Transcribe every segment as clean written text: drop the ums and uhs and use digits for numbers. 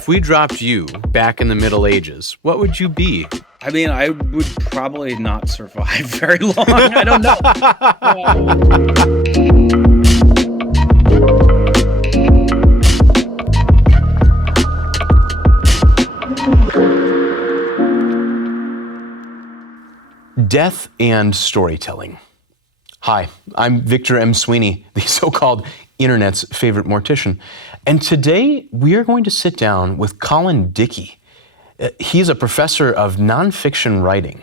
If we dropped you back in the Middle Ages, what would you be? I mean, I would probably not survive very long. I don't know. Death and storytelling. Hi, I'm Victor M. Sweeney, the so-called internet's favorite mortician. And today we are going to sit down with Colin Dickey. He's a professor of nonfiction writing.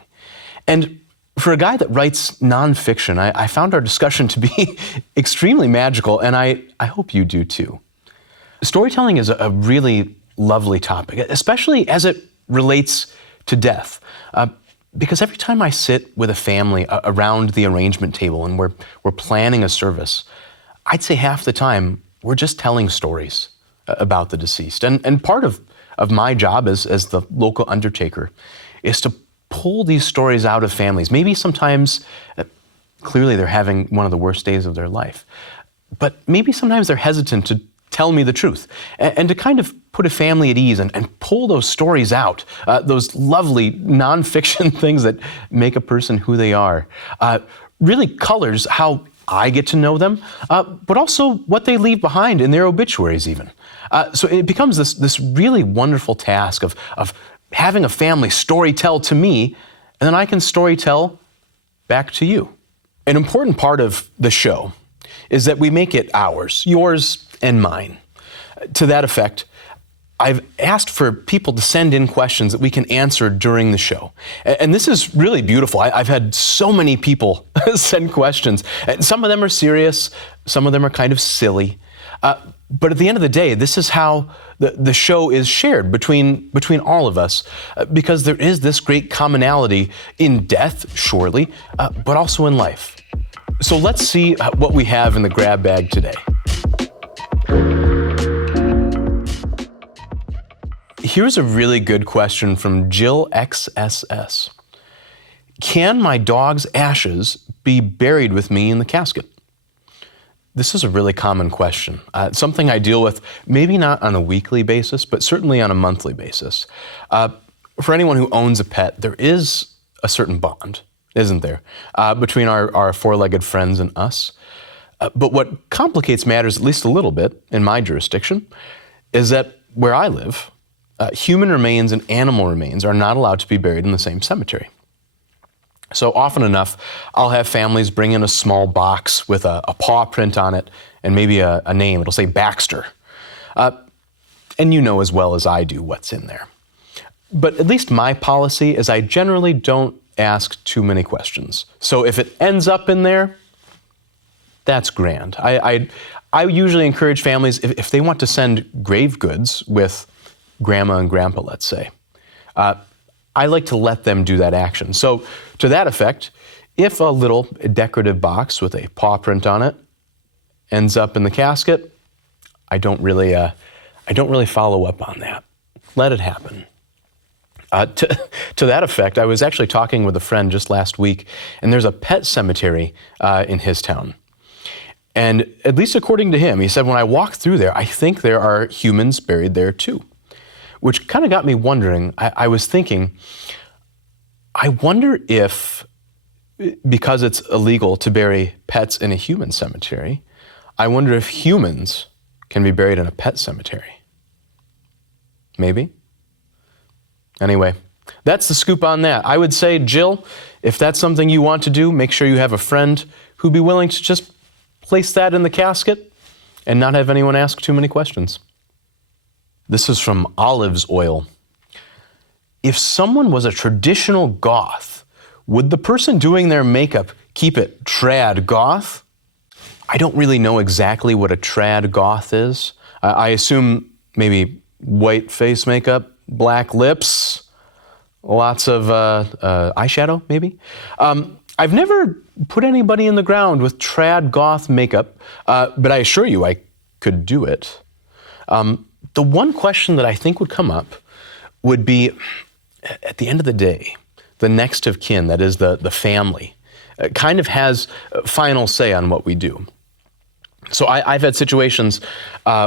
And for a guy that writes nonfiction, I found our discussion to be extremely magical, and I hope you do too. Storytelling is a really lovely topic, especially as it relates to death. Because every time I sit with a family around the arrangement table and we're planning a service, I'd say half the time we're just telling stories about the deceased. And part of my job as the local undertaker is to pull these stories out of families. Maybe sometimes, clearly they're having one of the worst days of their life, but maybe sometimes they're hesitant to tell me the truth, and to kind of put a family at ease and pull those stories out, those lovely nonfiction things that make a person who they are, really colors how I get to know them, but also what they leave behind in their obituaries even. So it becomes this really wonderful task of having a family story tell to me, and then I can story tell back to you. An important part of the show is that we make it ours, yours and mine. To that effect, I've asked for people to send in questions that we can answer during the show. And this is really beautiful. I've had so many people send questions. And some of them are serious, some of them are kind of silly. But at the end of the day, this is how the show is shared between all of us, because there is this great commonality in death, surely, but also in life. So let's see what we have in the grab bag today. Here's a really good question from Jill XSS. Can my dog's ashes be buried with me in the casket? This is a really common question. Something I deal with, maybe not on a weekly basis, but certainly on a monthly basis. For anyone who owns a pet, there is a certain bond, isn't there, between our four-legged friends and us. But what complicates matters at least a little bit in my jurisdiction is that where I live, human remains and animal remains are not allowed to be buried in the same cemetery. So often enough, I'll have families bring in a small box with a paw print on it and maybe a name. It'll say Baxter. And you know as well as I do what's in there. But at least my policy is I generally don't ask too many questions. So if it ends up in there, that's grand. I usually encourage families, if they want to send grave goods with grandma and grandpa, let's say, I like to let them do that action. So to that effect, if a little decorative box with a paw print on it ends up in the casket, I don't really follow up on that. Let it happen. To that effect, I was actually talking with a friend just last week, and there's a pet cemetery in his town. And at least according to him, he said, when I walk through there, I think there are humans buried there too. Which kind of got me wondering. I was thinking, I wonder if, because it's illegal to bury pets in a human cemetery, I wonder if humans can be buried in a pet cemetery. Maybe? Anyway, that's the scoop on that. I would say, Jill, if that's something you want to do, make sure you have a friend who'd be willing to just place that in the casket and not have anyone ask too many questions. This is from Olives Oil. If someone was a traditional goth, would the person doing their makeup keep it trad goth? I don't really know exactly what a trad goth is. I assume maybe white face makeup, black lips, lots of eyeshadow, maybe. I've never put anybody in the ground with trad goth makeup, but I assure you I could do it. The one question that I think would come up would be, at the end of the day, the next of kin, that is the family, kind of has final say on what we do. So I've had situations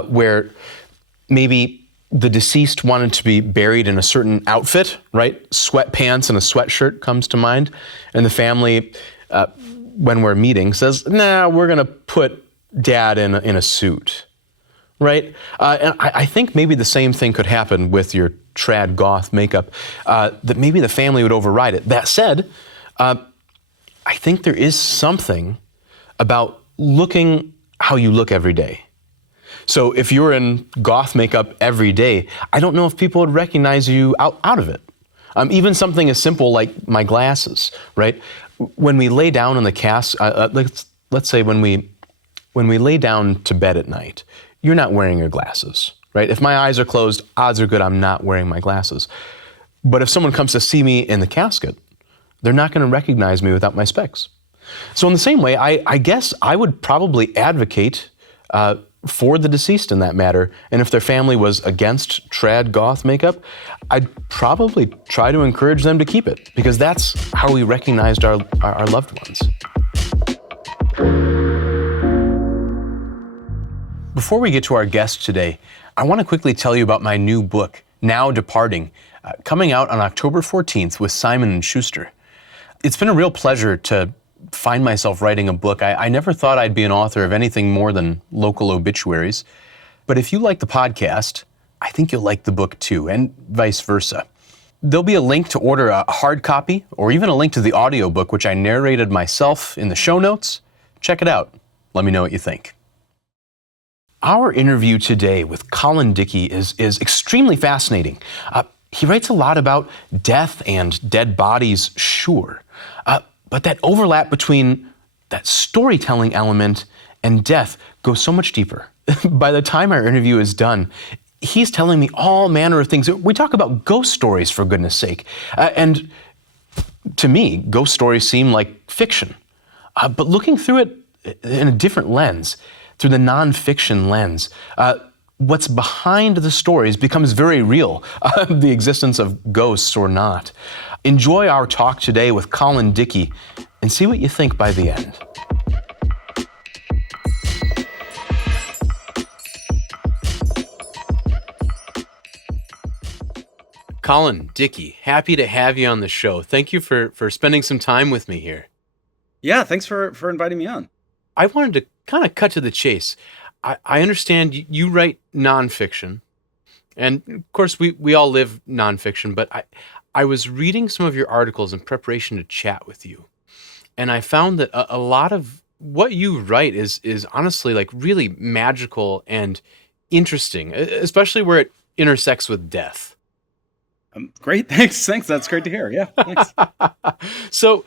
where maybe the deceased wanted to be buried in a certain outfit, right? Sweatpants and a sweatshirt comes to mind. And the family, when we're meeting, says, nah, we're going to put dad in a suit, right? And I think maybe the same thing could happen with your trad goth makeup, that maybe the family would override it. That said, I think there is something about looking how you look every day. So if you were in goth makeup every day, I don't know if people would recognize you out of it. Even something as simple like my glasses, right? When we lay down in the let's say when we lay down to bed at night, you're not wearing your glasses, right? If my eyes are closed, odds are good I'm not wearing my glasses. But if someone comes to see me in the casket, they're not going to recognize me without my specs. So in the same way, I guess I would probably advocate for the deceased in that matter. And if their family was against trad goth makeup, I'd probably try to encourage them to keep it, because that's how we recognized our loved ones. Before we get to our guest today, I want to quickly tell you about my new book, Now Departing, coming out on October 14th with Simon & Schuster. It's been a real pleasure to find myself writing a book. I never thought I'd be an author of anything more than local obituaries. But if you like the podcast, I think you'll like the book too, and vice versa. There'll be a link to order a hard copy, or even a link to the audiobook, which I narrated myself, in the show notes. Check it out. Let me know what you think. Our interview today with Colin Dickey is extremely fascinating. He writes a lot about death and dead bodies, sure. But that overlap between that storytelling element and death goes so much deeper. By the time our interview is done, he's telling me all manner of things. We talk about ghost stories, for goodness sake. And to me, ghost stories seem like fiction. But looking through it in a different lens, through the nonfiction lens, what's behind the stories becomes very real, the existence of ghosts or not. Enjoy our talk today with Colin Dickey and see what you think by the end. Colin Dickey, happy to have you on the show. Thank you for spending some time with me here. Yeah, thanks for inviting me on. I wanted to kind of cut to the chase. I understand you write nonfiction, and of course we all live nonfiction, but I was reading some of your articles in preparation to chat with you, and I found that a lot of what you write is honestly like really magical and interesting, especially where it intersects with death. Great, thanks. That's great to hear. Yeah, thanks. So,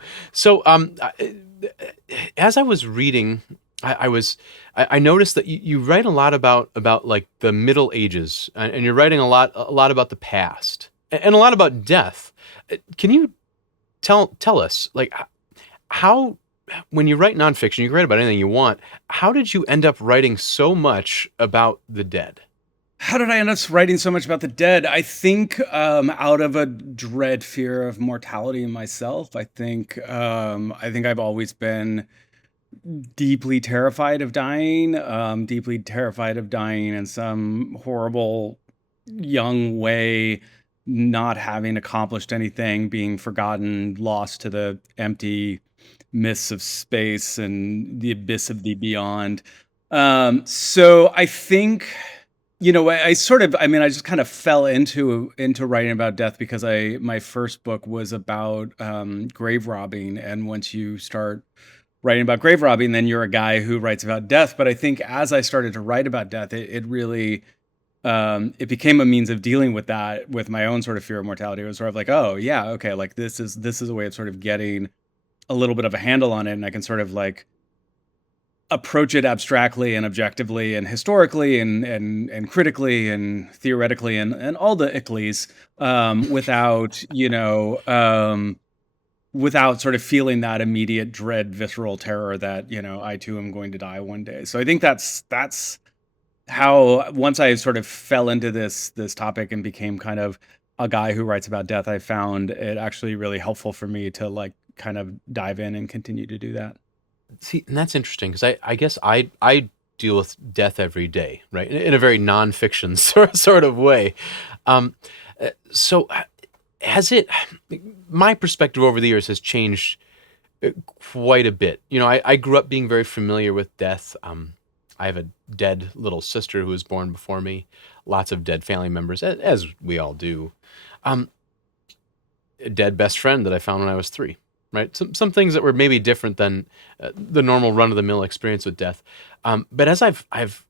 as I was reading, I noticed that you write a lot about like the Middle Ages, and you're writing a lot about the past, and a lot about death. Can you tell us, like, how, when you write nonfiction, you can write about anything you want. How did you end up writing so much about the dead? How did I end up writing so much about the dead? I think out of a dread fear of mortality in myself. I think I've always been deeply terrified of dying in some horrible young way, not having accomplished anything, being forgotten, lost to the empty mists of space and the abyss of the beyond. So I think, I just kind of fell into writing about death because my first book was about grave robbing, and once you start writing about grave robbing, then you're a guy who writes about death. But I think as I started to write about death, it really it became a means of dealing with that, with my own sort of fear of mortality. It was sort of like, oh yeah, okay, like this is a way of sort of getting a little bit of a handle on it, and I can sort of like approach it abstractly and objectively and historically and critically and theoretically and all the icklies without sort of feeling that immediate dread, visceral terror that, I too am going to die one day. So I think that's how, once I sort of fell into this topic and became kind of a guy who writes about death, I found it actually really helpful for me to like kind of dive in and continue to do that. See, and that's interesting because I guess I deal with death every day, right? In a very nonfiction sort of way. Um, so has it? My perspective over the years has changed quite a bit. You know, I grew up being very familiar with death. I have a dead little sister who was born before me. Lots of dead family members, as we all do. Um, a dead best friend that I found when I was 3. Right, some things that were maybe different than the normal run of the mill experience with death. But as I've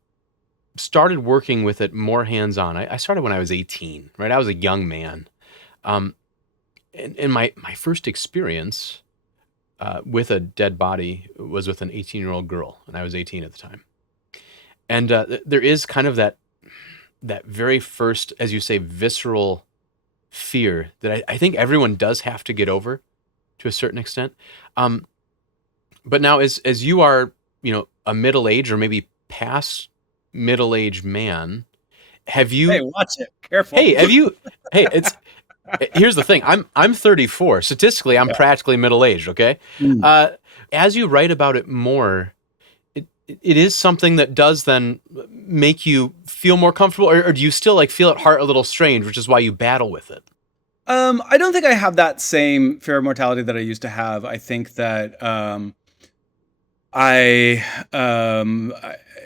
started working with it more hands on, I started when I was 18. Right, I was a young man, um, and my first experience with a dead body was with an 18-year-old girl, and I was 18 at the time. And there is kind of that very first, as you say, visceral fear that I think everyone does have to get over to a certain extent. Um, but now, as you are, a middle age or maybe past middle aged man, have Hey, you? watch it. Careful. Hey, have you? Hey, here's the thing. I'm 34. Statistically, I'm Yeah. practically middle aged. Okay. Mm. Uh, as you write about it more, it is something that does then make you feel more comfortable, or do you still like feel at heart a little strange, which is why you battle with it? I don't think I have that same fear of mortality that I used to have. I think that I,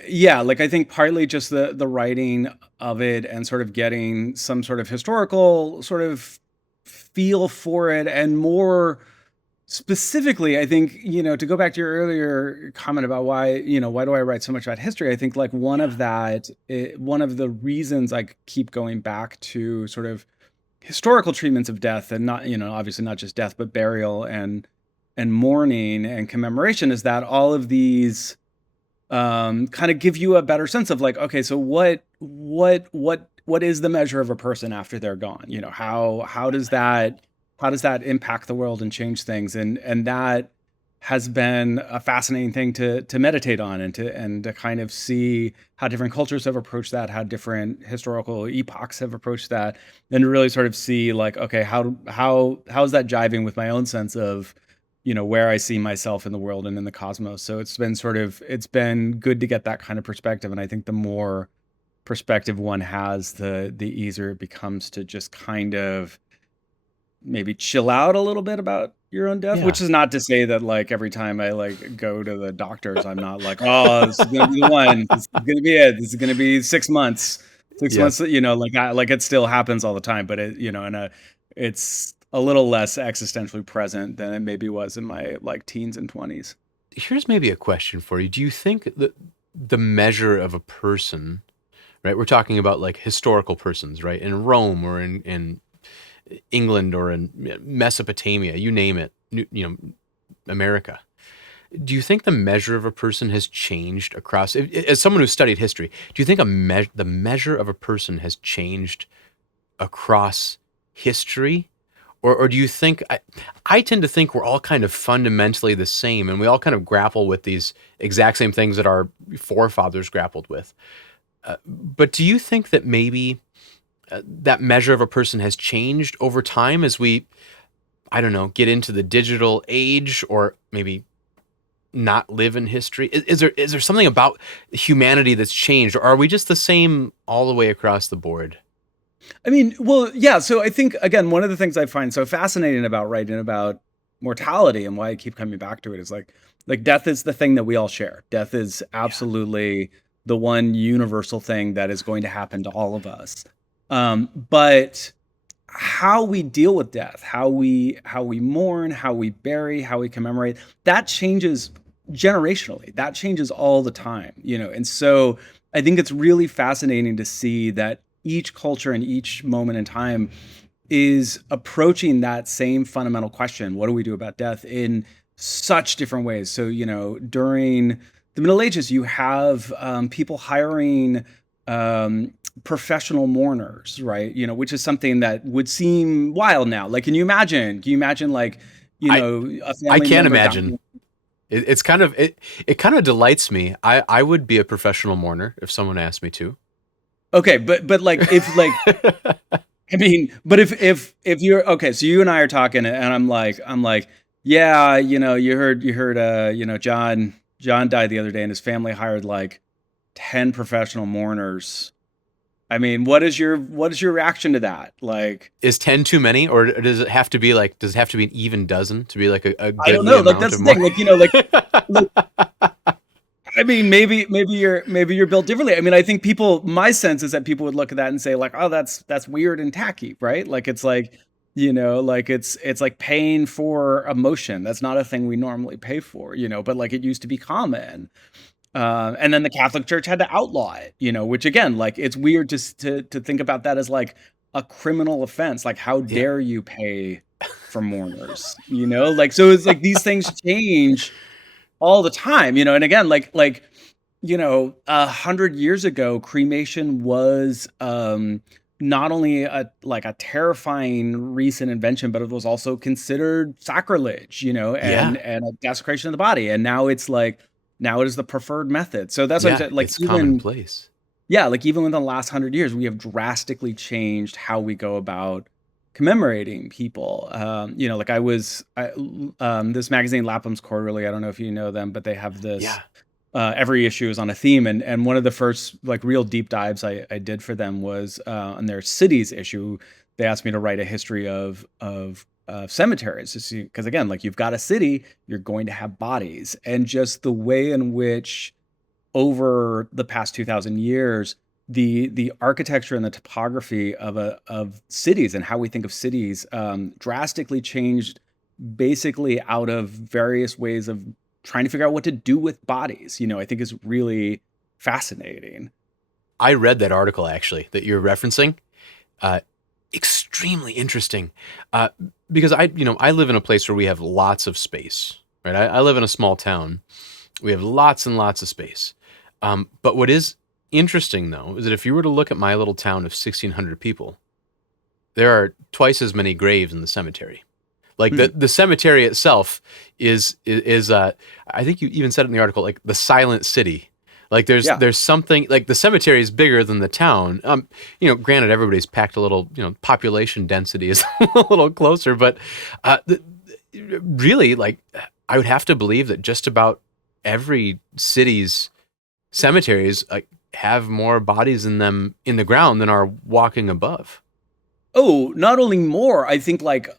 yeah, like I think partly just the writing of it and sort of getting some sort of historical sort of feel for it, and more specifically, I think, to go back to your earlier comment about why do I write so much about history? I think like one of the reasons I keep going back to sort of historical treatments of death, and not, obviously not just death, but burial and mourning and commemoration, is that all of these kind of give you a better sense of like, okay, so what is the measure of a person after they're gone? How does that impact the world and change things? And that has been a fascinating thing to meditate on, and to kind of see how different cultures have approached that, how different historical epochs have approached that, and to really sort of see like, okay, how is that jiving with my own sense of, where I see myself in the world and in the cosmos. So it's been good to get that kind of perspective. And I think the more perspective one has, the easier it becomes to just kind of maybe chill out a little bit about your own death, Yeah. which is not to say that like every time I like go to the doctors, I'm not like, oh, this is gonna be the one. This is gonna be it. This is gonna be 6 months. Six Yeah. months, like it still happens all the time, but it's a little less existentially present than it maybe was in my like teens and 20s. Here's maybe a question for you. Do you think that the measure of a person, right? We're talking about like historical persons, right? In Rome or in England or in Mesopotamia, you name it, America. Do you think the measure of a person has changed across, as someone who studied history, do you think the measure of a person has changed across history? Or do you think, I tend to think we're all kind of fundamentally the same, and we all kind of grapple with these exact same things that our forefathers grappled with. But do you think that maybe that measure of a person has changed over time as we, I don't know, get into the digital age, or maybe not live in history? Is there something about humanity that's changed, or are we just the same all the way across the board? I mean, well, yeah. So I think again, one of the things I find so fascinating about writing about mortality, and why I keep coming back to it, is like death is the thing that we all share. Death is Yeah. absolutely the one universal thing that is going to happen to all of us. But how we deal with death, how we mourn, how we bury, how we commemorate, that changes generationally. That changes all the time. And so I think it's really fascinating to see that each culture and each moment in time is approaching that same fundamental question: what do we do about death, in such different ways? So, during the Middle Ages, you have people hiring um, professional mourners, right? Which is something that would seem wild now. Like, can you imagine like, I a I family can't member imagine. dying? It kind of delights me. I would be a professional mourner if someone asked me to. Okay, but like if like I mean, but if you're okay, so you and I are talking, and I'm like, yeah, you heard, John died the other day, and his family hired like 10 professional mourners. I mean, what is your reaction to that? Like, Is 10 too many, or does it have to be like, does it have to be an even dozen to be like a I don't goodly know. Like amount that's of the more? thing. Like I mean, maybe you're built differently. I mean, I think my sense is that people would look at that and say like, oh, that's weird and tacky, right? Like it's like, like it's like paying for emotion. That's not a thing we normally pay for, but like it used to be common. And then the Catholic Church had to outlaw it, which again, like it's weird to think about that as like a criminal offense. Like, how Yeah. dare you pay for mourners? Like so it's like these things change all the time, and again, like 100 years ago, cremation was not only a terrifying recent invention, but it was also considered sacrilege, Yeah. and a desecration of the body. And now it's like now it is the preferred method. So that's what I'm Yeah. saying. Like It's even commonplace. yeah, like even within the last 100 years, we have drastically changed how we go about commemorating people. Like this magazine, Lapham's Quarterly. I don't know if you know them, but they have this. Yeah. Every issue is on a theme, and one of the first like real deep dives I did for them was on their cities issue. They asked me to write a history of cemeteries, because again, like you've got a city, you're going to have bodies, and just the way in which over the past 2,000 years, the architecture and the topography of cities and how we think of cities drastically changed, basically out of various ways of trying to figure out what to do with bodies. I think is really fascinating. I read that article actually that you're referencing. Uh, Extremely interesting. Uh, because I live in a place where we have lots of space, right? I live in a small town. We have lots and lots of space. But what is interesting though is that if you were to look at my little town of 1,600 people, there are twice as many graves in the cemetery. Like Hmm. the cemetery itself is I think you even said it in the article, like the silent city. Like Yeah. there's something like the cemetery is bigger than the town. Granted everybody's packed a little, population density is a little closer, but uh, the, really like I would have to believe that just about every city's cemeteries have more bodies in them in the ground than are walking above. Oh, not only more, I think like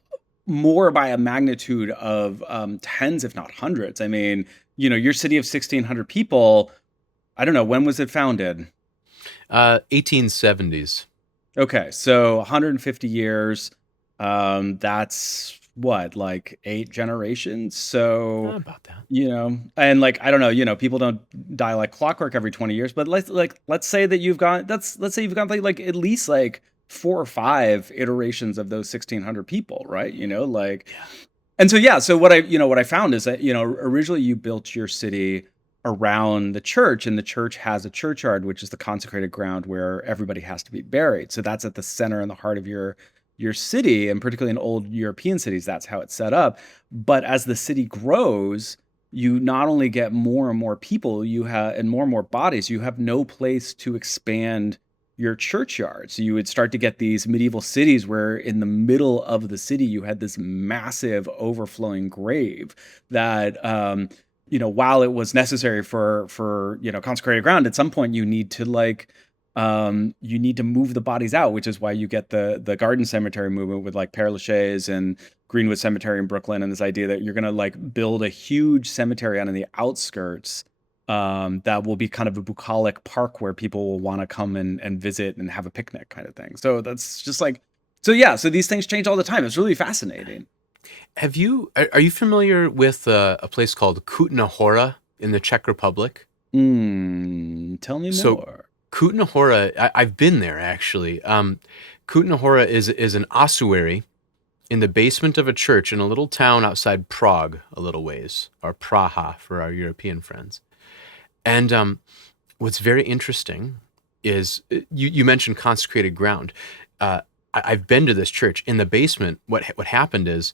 more by a magnitude of tens, if not hundreds. I mean, your city of 1,600 people. I don't know, when was it founded? 1870s. Okay, so 150 years. That's what, like 8 generations. So, About that. and like I don't know, people don't die like clockwork every 20 years, but let's say that let's say you've got like at least like 4 or 5 iterations of those 1,600 people, right? Like, Yeah. and so yeah, so what I found is that originally you built your city around the church, and the church has a churchyard, which is the consecrated ground where everybody has to be buried. So that's at the center and the heart of your city, and particularly in old European cities, that's how it's set up. But as the city grows, you not only get more and more people, you have and more bodies. You have no place to expand your churchyard. So you would start to get these medieval cities where in the middle of the city you had this massive overflowing grave that while it was necessary for consecrated ground, at some point you need to move the bodies out, which is why you get the garden cemetery movement with like Père Lachaise and Greenwood Cemetery in Brooklyn, and this idea that you're gonna like build a huge cemetery out on the outskirts, that will be kind of a bucolic park where people will want to come and visit and have a picnic kind of thing. So that's just like, so yeah, so these things change all the time. It's really fascinating. Are you familiar with a place called Kutna Hora in the Czech Republic? Tell me So more. Kutna Hora, I've been there actually. Kutna Hora is an ossuary in the basement of a church in a little town outside Prague, a little ways, or Praha for our European friends. And what's very interesting is you mentioned consecrated ground. I've been to this church. In the basement, what happened is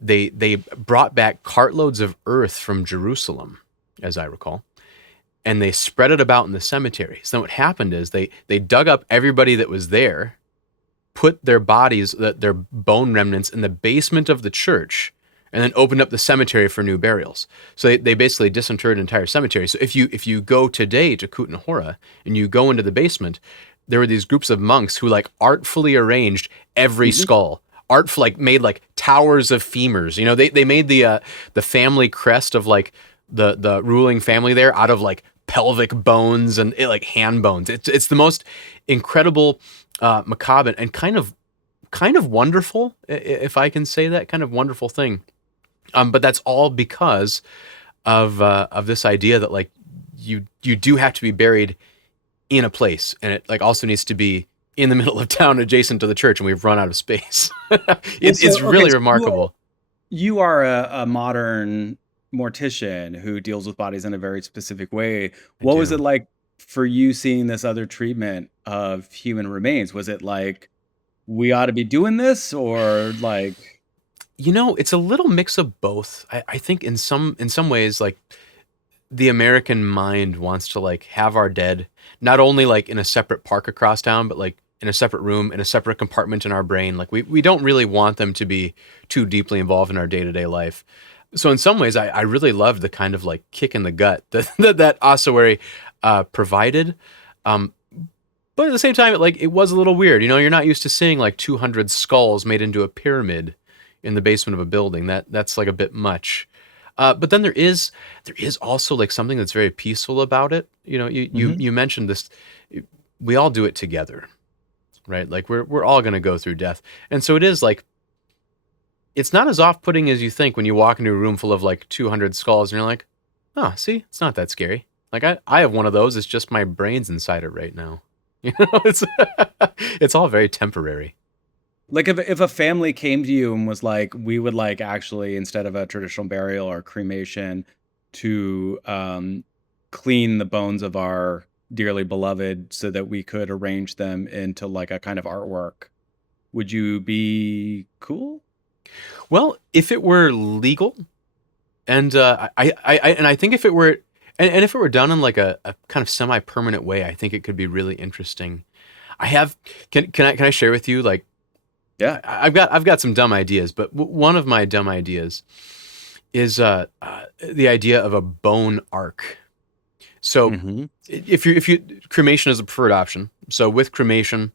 they brought back cartloads of earth from Jerusalem, as I recall, and they spread it about in the cemetery. So what happened is they dug up everybody that was there, put their bodies, their bone remnants in the basement of the church, and then opened up the cemetery for new burials. So they basically disinterred an entire cemetery. So if you go today to Kutna and you go into the basement, there were these groups of monks who like artfully arranged every Mhm. skull. Like made like towers of femurs. You know, they made the family crest of like the ruling family there out of like pelvic bones and like hand bones. It's the most incredible, macabre and kind of wonderful, if I can say that, kind of wonderful thing. But that's all because of this idea that like you do have to be buried in a place, and it like also needs to be in the middle of town, adjacent to the church, and we've run out of space. Well, It's so okay, really so remarkable. you are a modern mortician who deals with bodies in a very specific way. I What was it do. like for you seeing this other treatment of human remains? Was it like we ought to be doing this, or like, You know, it's a little mix of both. I think in some ways, like the American mind wants to like have our dead not only like in a separate park across town, but like in a separate room, in a separate compartment in our brain. Like we don't really want them to be too deeply involved in our day to day life. So in some ways, I really loved the kind of like kick in the gut that ossuary provided. Um, but at the same time, it was a little weird. You know, you're not used to seeing like 200 skulls made into a pyramid in the basement of a building. That's like a bit much. But then there is also like something that's very peaceful about it. You know, Mhm. you mentioned this. We all do it together, right? Like we're all gonna go through death, and so it is like it's not as off-putting as you think when you walk into a room full of like 200 skulls and you're like, oh, see, it's not that scary. Like I have one of those. It's just my brain's inside it right now. You know, it's all very temporary. Like if a family came to you and was like, we would like actually, instead of a traditional burial or cremation, to clean the bones of our dearly beloved so that we could arrange them into like a kind of artwork, would you be cool? Well, if it were legal, and I think if it were, and if it were done in like a kind of semi-permanent way, I think it could be really interesting. I have can I share with you like Yeah. I've got some dumb ideas, but one of my dumb ideas is the idea of a bone arc. So Hmm. if you cremation is a preferred option. So with cremation,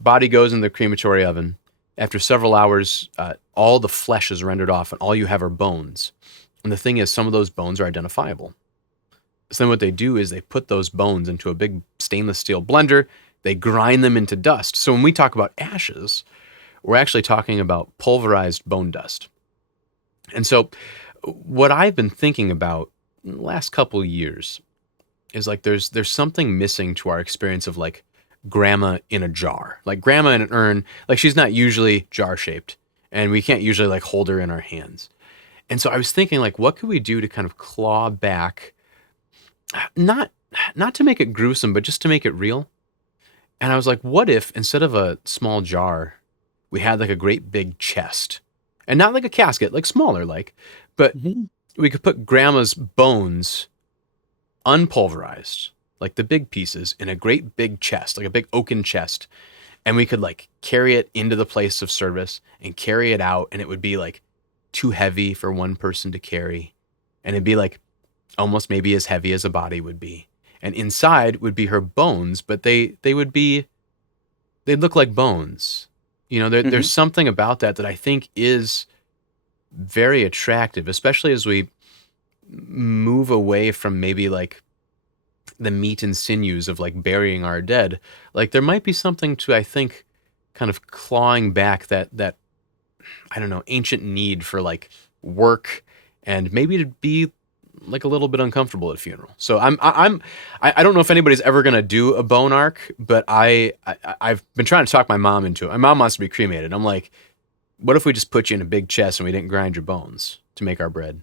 body goes in the crematory oven. After several hours, all the flesh is rendered off, and all you have are bones. And the thing is, some of those bones are identifiable. So then what they do is they put those bones into a big stainless steel blender. They grind them into dust. So when we talk about ashes, we're actually talking about pulverized bone dust. And so what I've been thinking about in the last couple of years is like there's something missing to our experience of like grandma in a jar. Like grandma in an urn, like she's not usually jar shaped, and we can't usually like hold her in our hands. And so I was thinking like what could we do to kind of claw back, not not to make it gruesome, but just to make it real. And I was like, what if instead of a small jar, we had like a great big chest, and not like a casket, like smaller, like, but Hmm. we could put grandma's bones unpulverized, like the big pieces, in a great big chest, like a big oaken chest, and we could like carry it into the place of service and carry it out, and it would be like too heavy for one person to carry, and it'd be like almost maybe as heavy as a body would be. And inside would be her bones, but they would be they'd look like bones. You know, there's Hmm. something about that I think is very attractive, especially as we move away from maybe like the meat and sinews of like burying our dead. Like there might be something to, I think, kind of clawing back that I don't know, ancient need for like work, and maybe to be like a little bit uncomfortable at a funeral. So I don't know if anybody's ever gonna do a bone arc, but I've been trying to talk my mom into it. My mom wants to be cremated. I'm like, what if we just put you in a big chest and we didn't grind your bones to make our bread?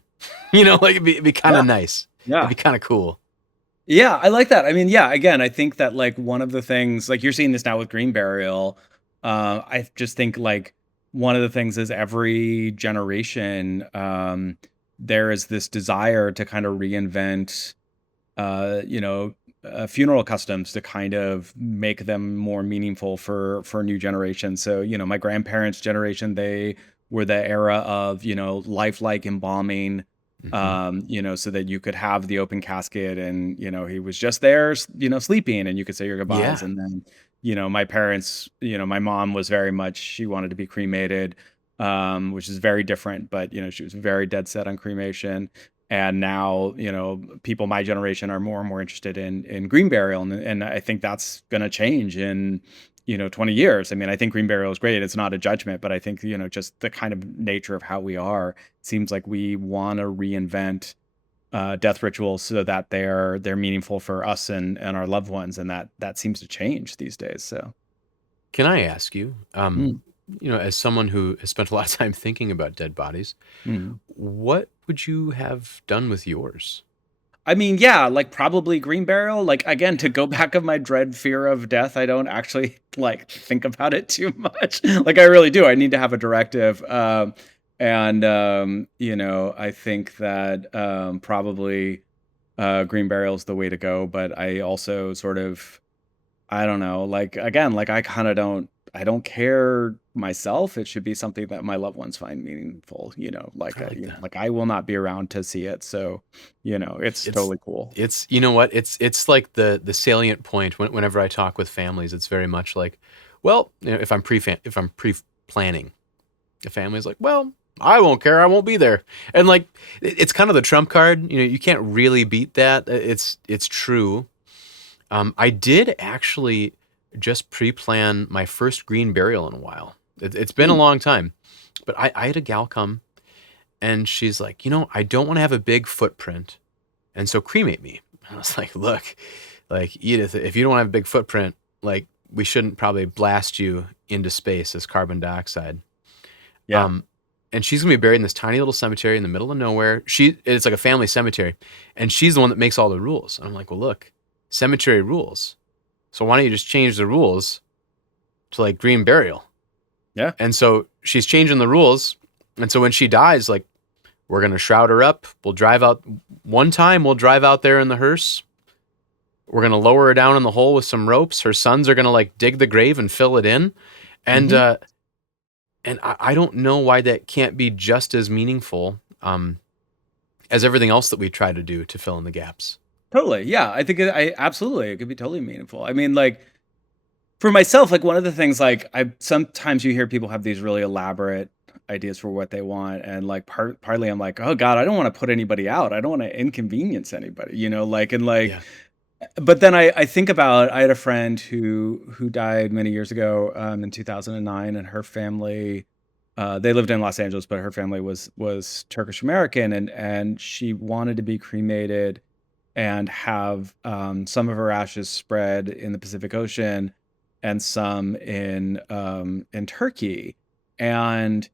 You know, like it'd be kind Yeah. of nice. It'd Yeah. be kind of cool. Yeah, I like that. I mean, yeah, again, I think that like one of the things, like you're seeing this now with green burial. I just think like one of the things is every generation, there is this desire to kind of reinvent, you know, funeral customs to kind of make them more meaningful for new generations. So, you know, my grandparents' generation, they were the era of, lifelike embalming, Hmm. so that you could have the open casket and, he was just there, sleeping and you could say your goodbyes. Yeah. And then, my parents, my mom was very much, she wanted to be cremated, which is very different, but, she was very dead set on cremation. And now, people my generation are more and more interested in green burial, and I think that's going to change in 20 years. I mean, I think green burial is great. It's not a judgment, but I think just the kind of nature of how we are seems like we want to reinvent death rituals so that they're meaningful for us and our loved ones, and that seems to change these days. So, Can I ask you, mm, as someone who has spent a lot of time thinking about dead bodies, mm. what would you have done with yours? I mean, yeah, like probably green burial. Like again, to go back of my dread fear of death, I don't actually like think about it too much. Like I really do. I need to have a directive. And I think that probably green burial is the way to go. But I also sort of, I don't know, like again, like I don't care myself. It should be something that my loved ones find meaningful, like I like that. like I will not be around to see it. So, it's It's totally cool. it's you know what? It's like the salient point whenever I talk with families, it's very much like, well, if I'm pre-planning, the family's like, well, I won't care, I won't be there. And like it's kind of the trump card, you can't really beat that. It's true. I did actually just pre-plan my first green burial in a while. It's been a Hmm. long time, but I had a gal come and she's like, I don't want to have a big footprint, and so cremate me. I was like, look, like Edith, if you don't want to have a big footprint, like we shouldn't probably blast you into space as carbon dioxide. Yeah. Um, and she's gonna be buried in this tiny little cemetery in the middle of nowhere. It's like a family cemetery, and she's the one that makes all the rules. And I'm like, well, look, cemetery rules. So why don't you just change the rules to like green burial? Yeah. And so she's changing the rules. And so when she dies, like we're gonna shroud her up. We'll drive out one time. We'll drive out there in the hearse. We're gonna lower her down in the hole with some ropes. Her sons are gonna like dig the grave and fill it in. And Hmm. uh, and I don't know why that can't be just as meaningful as everything else that we try to do to fill in the gaps. Totally. Yeah. I think I absolutely it could be totally meaningful. I mean, like for myself, like one of the things like I sometimes you hear people have these really elaborate ideas for what they want, and like partly I'm like, oh God, I don't want to put anybody out. I don't want to inconvenience anybody, like and like Yeah. but then I think about I had a friend who died many years ago in 2009, and her family they lived in Los Angeles, but her family was Turkish American, and she wanted to be cremated and have some of her ashes spread in the Pacific Ocean and some in Turkey. And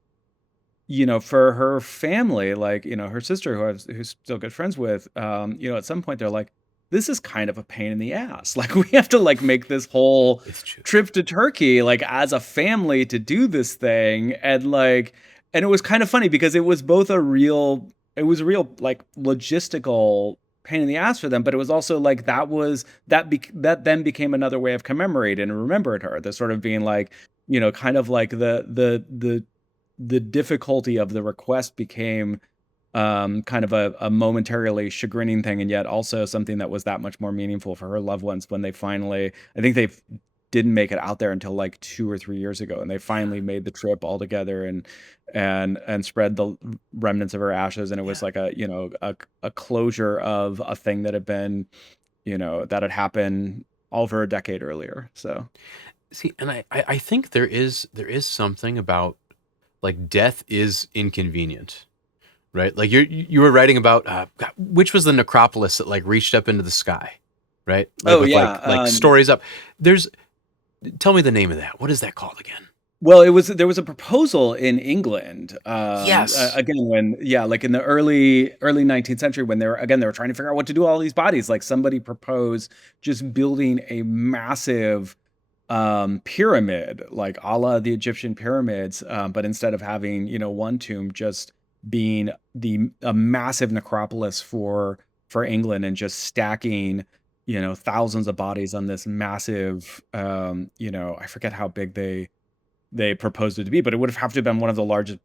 for her family, like, her sister who's still good friends with, at some point they're like, this is kind of a pain in the ass. Like we have to like make this whole It's true. trip to Turkey, like as a family to do this thing. And it was kind of funny because it was a real like logistical pain in the ass for them, but it was also like that then became another way of commemorating and remembering her. The sort of being like, kind of like the difficulty of the request became kind of a momentarily chagrining thing, and yet also something that was that much more meaningful for her loved ones when they finally, I think they didn't make it out there until like 2 or 3 years ago, and they finally made the trip all together and spread the remnants of her ashes, and it was Yeah. like a closure of a thing that had been, that had happened over a decade earlier. So See, and I think there is something about like death is inconvenient, right? Like you were writing about God, which was the necropolis that like reached up into the sky, right? Like oh with yeah, like stories up. There's Tell me the name of that. What is that called again? well, there was a proposal in England, Yes. again when yeah, like in the early 19th century when they were trying to figure out what to do with all these bodies. Like somebody proposed just building a massive pyramid, like a la the Egyptian pyramids, but instead of having one tomb, just being the a massive necropolis for England, and just stacking thousands of bodies on this massive I forget how big they proposed it to be, but it would have to have been one of the largest,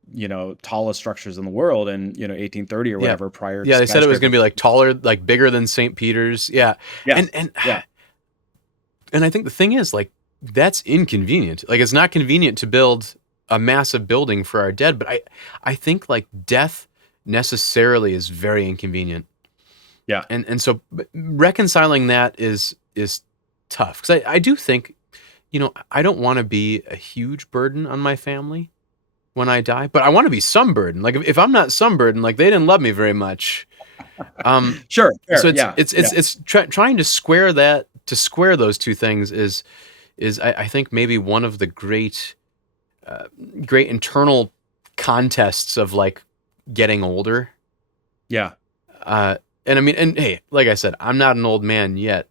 tallest structures in the world in, 1830 or Yeah. whatever, prior to Yeah, they said it was skyscrapers. going to be like taller, like bigger than St. Peter's. Yeah. Yes. And Yeah. and I think the thing is, like, that's inconvenient. Like, it's not convenient to build a massive building for our dead, but I think like death necessarily is very inconvenient. Yeah. And so reconciling that is tough, because I do think, I don't want to be a huge burden on my family when I die, but I want to be some burden. Like, if I'm not some burden, like, they didn't love me very much. Sure. So Fair. Yeah. Yeah. it's trying to square those two things is I think maybe one of the great internal contests of like getting older. Yeah. And I mean, and hey, like I said, I'm not an old man yet,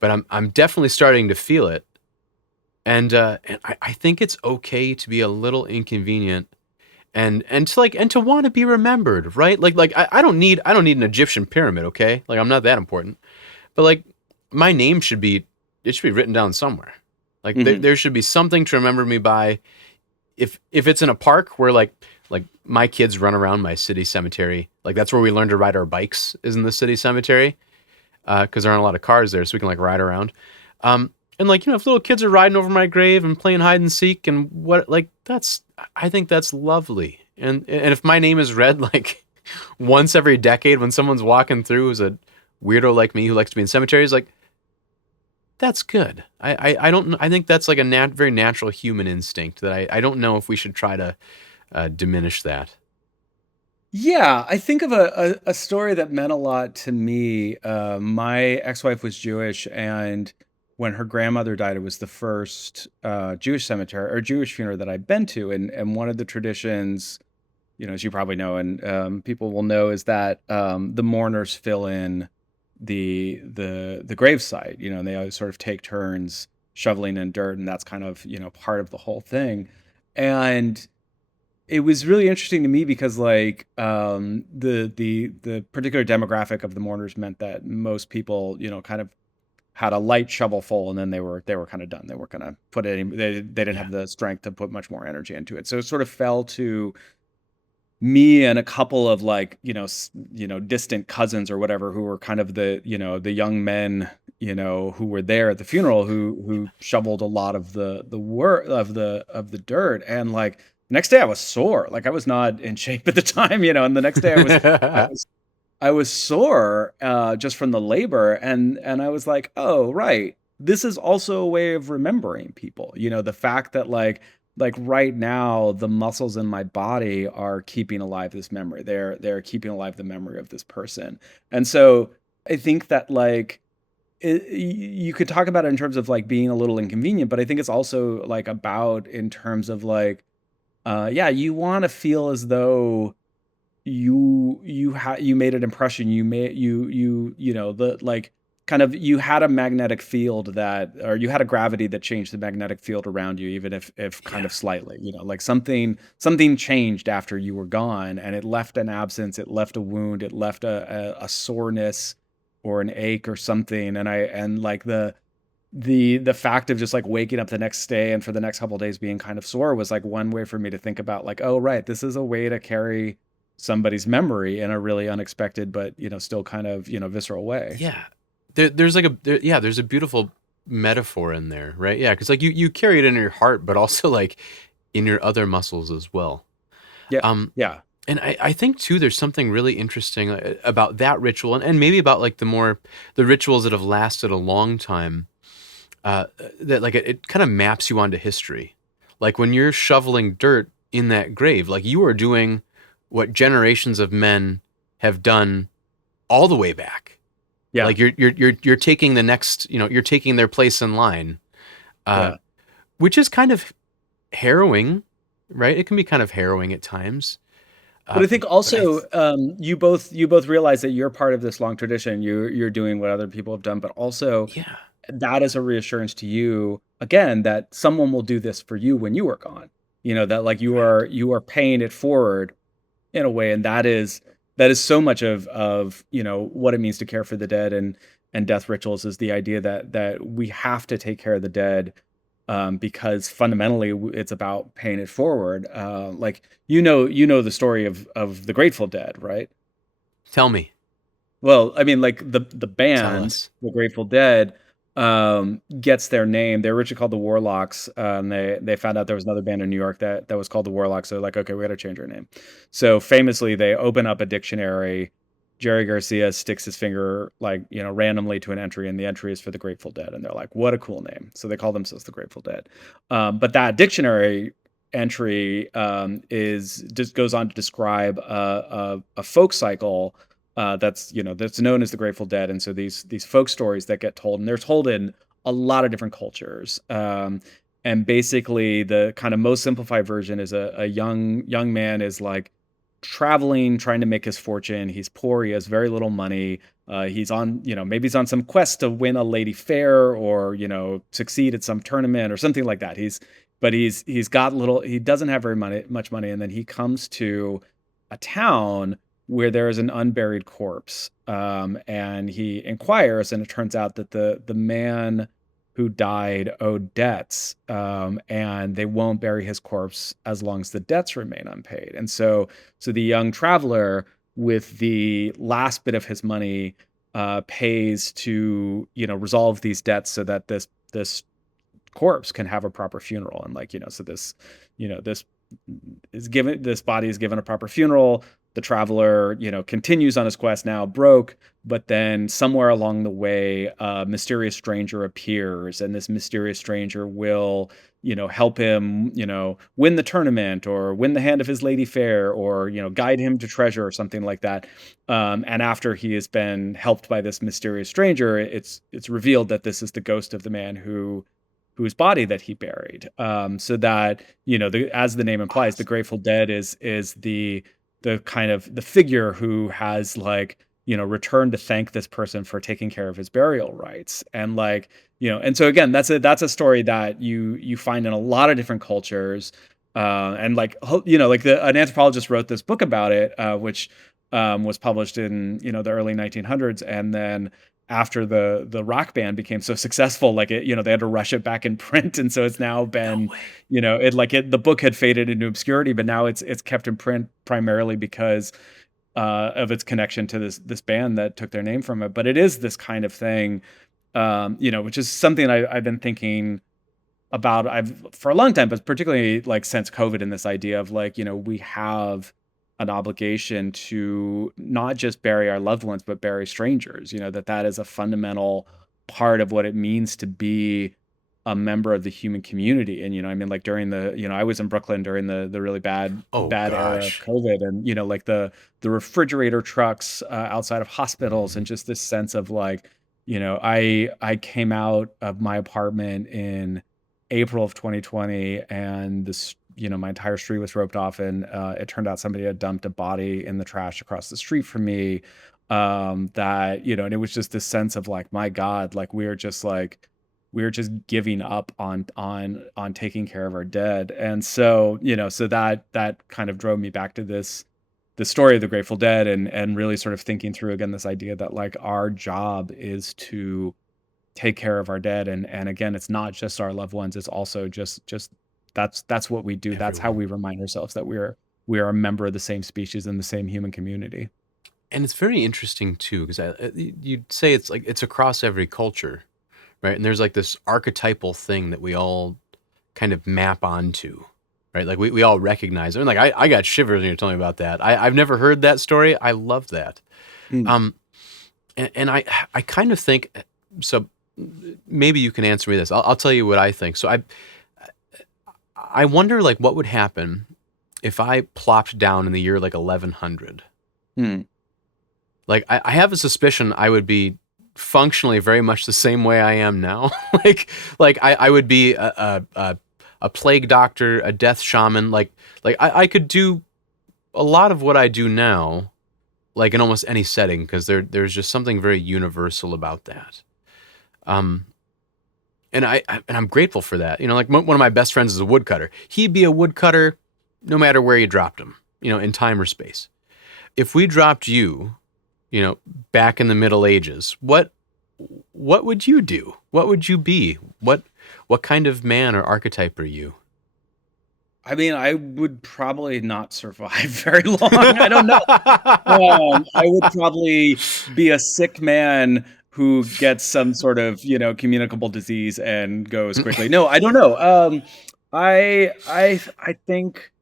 but I'm definitely starting to feel it. And I think it's okay to be a little inconvenient, and to want to be remembered, right? Like I don't need an Egyptian pyramid, okay? Like, I'm not that important. But like, my name should be written down somewhere. Like, Hmm. there should be something to remember me by. If it's in a park where like my kids run around my city cemetery, like, that's where we learn to ride our bikes, is in the city cemetery, because there aren't a lot of cars there, so we can like ride around. And like, if little kids are riding over my grave and playing hide and seek and what, like, I think that's lovely. And if my name is read like once every decade when someone's walking through who's a weirdo like me who likes to be in cemeteries, like, that's good. I don't, I think that's like a very natural human instinct that I don't know if we should try to diminish that. Yeah, I think of a story that meant a lot to me. My ex-wife was Jewish, and when her grandmother died, it was the first Jewish cemetery or Jewish funeral that I'd been to. And one of the traditions, as you probably know, and people will know, is that the mourners fill in the gravesite. And they always sort of take turns shoveling in dirt, and that's kind of part of the whole thing. And it was really interesting to me because, like, the particular demographic of the mourners meant that most people, kind of had a light shovelful, and then they were kind of done. They weren't gonna put any. They didn't Yeah. have the strength to put much more energy into it. So it sort of fell to me and a couple of, like, distant cousins or whatever, who were kind of the young men, who were there at the funeral, who shoveled a lot of the work of the dirt. And, like, the next day I was sore. Like, I was not in shape at the time, and the next day I was I was sore, just from the labor, and I was like, "Oh, right. This is also a way of remembering people." The fact that, like right now, the muscles in my body are keeping alive this memory. They're keeping alive the memory of this person. And so I think that, like, you could talk about it in terms of, like, being a little inconvenient, but I think it's also, like, about in terms of, like, yeah, you want to feel as though you made an impression. You made the, like, kind of, you had a magnetic field that, or you had a gravity that changed the magnetic field around you, even if kind Yeah. of slightly. Like, something changed after you were gone, and it left an absence, it left a wound, it left a soreness or an ache or something. And like, the fact of just, like, waking up the next day and for the next couple of days being kind of sore was, like, one way for me to think about, like, oh, right, this is a way to carry somebody's memory in a really unexpected, but still kind of visceral way. Yeah. There's a beautiful metaphor in there, right? Yeah, because like you carry it in your heart, but also like in your other muscles as well. Yeah, Um, yeah, and I think too, there's something really interesting about that ritual, and maybe about like the rituals that have lasted a long time. That like it kind of maps you onto history. Like, when you're shoveling dirt in that grave, like, you are doing what generations of men have done all the way back. yeah, Like, you're taking the next, you're taking their place in line, uh, yeah. which is kind of harrowing, right? It can be kind of harrowing at times. But Uh, I think but I, also, you both realize that you're part of this long tradition. You're doing what other people have done, but also yeah, that is a reassurance to you, again, that someone will do this for you when you are gone. That, like, you right. are you are paying it forward in a way, and that is so much of what it means to care for the dead. And death rituals is the idea that we have to take care of the dead, because fundamentally it's about paying it forward. Like you know the story of the Grateful Dead, right? Tell me. Well, I mean, like the Tell band, us. the Grateful Dead, gets their name. They're originally called the Warlocks. They found out there was another band in New York that was called the Warlocks. So they're like, okay, we got to change our name. So famously, they open up a dictionary. Jerry Garcia sticks his finger like randomly to an entry, and the entry is for the Grateful Dead, and they're like, "What a cool name!" So they call themselves the Grateful Dead. But that dictionary entry is just goes on to describe a folk cycle that's known as the Grateful Dead, and so these folk stories that get told, and they're told in a lot of different cultures. And basically, the kind of most simplified version is a young man is like traveling, trying to make his fortune. He's poor. He has very little money. He's on, maybe he's on some quest to win a lady fair or, succeed at some tournament or something like that. He's got little, he doesn't have much money. And then he comes to a town where there is an unburied corpse. And he inquires, and it turns out that the man who died owed debts, and they won't bury his corpse as long as the debts remain unpaid. And so the young traveler, with the last bit of his money, pays to resolve these debts so that this corpse can have a proper funeral. And so this this body is given a proper funeral. The traveler continues on his quest, now broke, but then somewhere along the way a mysterious stranger appears, and this mysterious stranger will help him win the tournament or win the hand of his lady fair, or guide him to treasure or something like that. And after he has been helped by this mysterious stranger, it's revealed that this is the ghost of the man whose body that he buried. So that as the name implies, the Awesome. Grateful Dead is the kind of the figure who has returned to thank this person for taking care of his burial rites. And and so again, that's a story that you find in a lot of different cultures. And an anthropologist wrote this book about it, which was published in the early 1900s, and then after the rock band became so successful, they had to rush it back in print, and so it's now No been, way. the book had faded into obscurity, but now it's kept in print primarily because of its connection to this band that took their name from it. But it is this kind of thing, which is something I've been thinking about I've for a long time, but particularly since COVID, and this idea of we have an obligation to not just bury our loved ones, but bury strangers. That is a fundamental part of what it means to be a member of the human community. And I mean, during the I was in Brooklyn during the really Oh bad era of gosh. COVID, and the refrigerator trucks outside of hospitals, and just this sense of I came out of my apartment in April of 2020, and this my entire street was roped off, and it turned out somebody had dumped a body in the trash across the street from me. That and it was just this sense of my God, we're just giving up on taking care of our dead. And so so that kind of drove me back to the story of the Grateful Dead, and really sort of thinking through again this idea that our job is to take care of our dead. And again, it's not just our loved ones, it's also just that's what we do. That's how Everyone. we remind ourselves that we are a member of the same species and the same human community. And it's very interesting too, because you'd say it's like it's across every culture, right? And there's like this archetypal thing that we all kind of map onto, right? Like we all recognize it. And I got shivers when you're telling me about that. I've never heard that story. I love that. Mm. Um, and I kind of think, so maybe you can answer me this. I'll tell you what I think. So I wonder what would happen if I plopped down in the year 1100. Mm. I have a suspicion I would be functionally very much the same way I am now. I would be a plague doctor, a death shaman. I could do a lot of what I do now, in almost any setting, because there's just something very universal about that. Um, and I'm grateful for that. One of my best friends is a woodcutter. He'd be a woodcutter no matter where you dropped him, in time or space. If we dropped you, back in the Middle Ages, what would you do? What would you be? What kind of man or archetype are you? I mean, I would probably not survive very long. I don't know. I would probably be a sick man who gets some sort of, communicable disease and goes quickly. No, I don't know. I think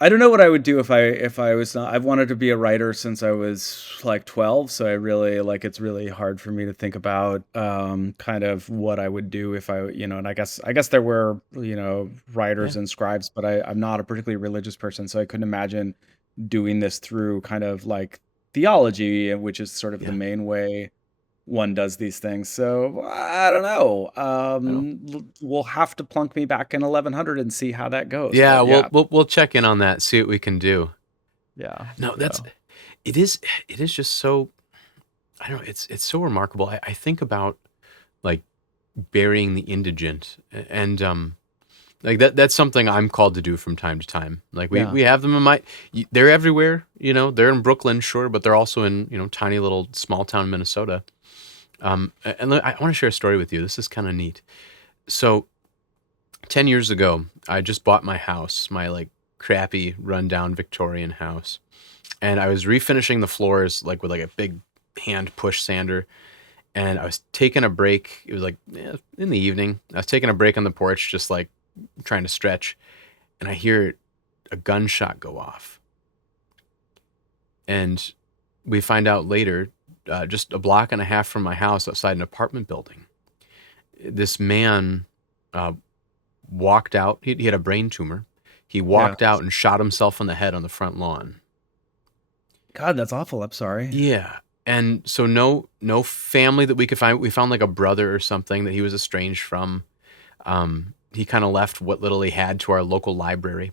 I don't know what I would do if I was not. I've wanted to be a writer since I was like 12, so I really like it's really hard for me to think about kind of what I would do if and I guess there were, Yeah, writers and scribes, but I'm not a particularly religious person, so I couldn't imagine doing this through kind of like theology, which is sort of the yeah. main way one does these things. So I don't know. I don't. We'll have to plunk me back in 1100 and see how that goes. Yeah, But we'll yeah, we'll we'll check in on that. See what we can do. yeah, No, yeah. it is it is just so I don't know. It's so remarkable. I think about like burying the indigent and like that's something I'm called to do from time to time. Like Yeah. we have them in they're everywhere, they're in Brooklyn, sure, but they're also in, tiny little small town Minnesota. And I want to share a story with you. This is kind of neat. So 10 years ago, I just bought my house, my like crappy rundown Victorian house. And I was refinishing the floors like with like a big hand push sander. And I was taking a break. It was like in the evening. I was taking a break on the porch, just like trying to stretch. And I hear a gunshot go off. And we find out later, just a block and a half from my house outside an apartment building, this man uh, walked out. He had a brain tumor. He Yeah. walked out and shot himself in the head on the front lawn. God, that's awful. I'm sorry. Yeah. And so no family that we could find. We found like a brother or something that he was estranged from. He kind of left what little he had to our local library.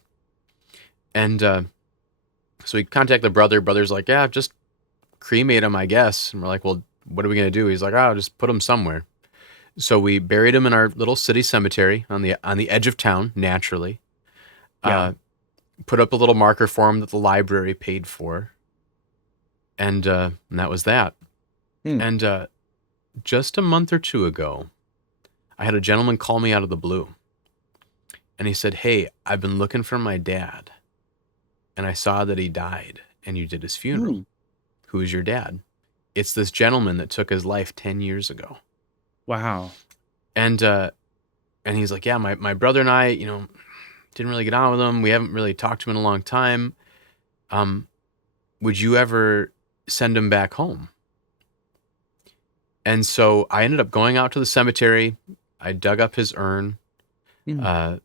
And so we contact the brother. Brother's like, yeah, just cremate him, I guess. And we're like, well, what are we gonna do? He's like, oh, just put him somewhere. So we buried him in our little city cemetery on the edge of town, naturally. Yeah. Uh, put up a little marker for him that the library paid for, and that was that. Hmm. And just a month or two ago, I had a gentleman call me out of the blue, and he said, "Hey, I've been looking for my dad, and I saw that he died, and you did his funeral. Hmm. Who is your dad?" It's this gentleman that took his life 10 years ago. Wow. And and he's like, "Yeah, my brother and I, didn't really get on with him. We haven't really talked to him in a long time. Um, would you ever send him back home?" And so I ended up going out to the cemetery. I dug up his urn. Hmm. Uh,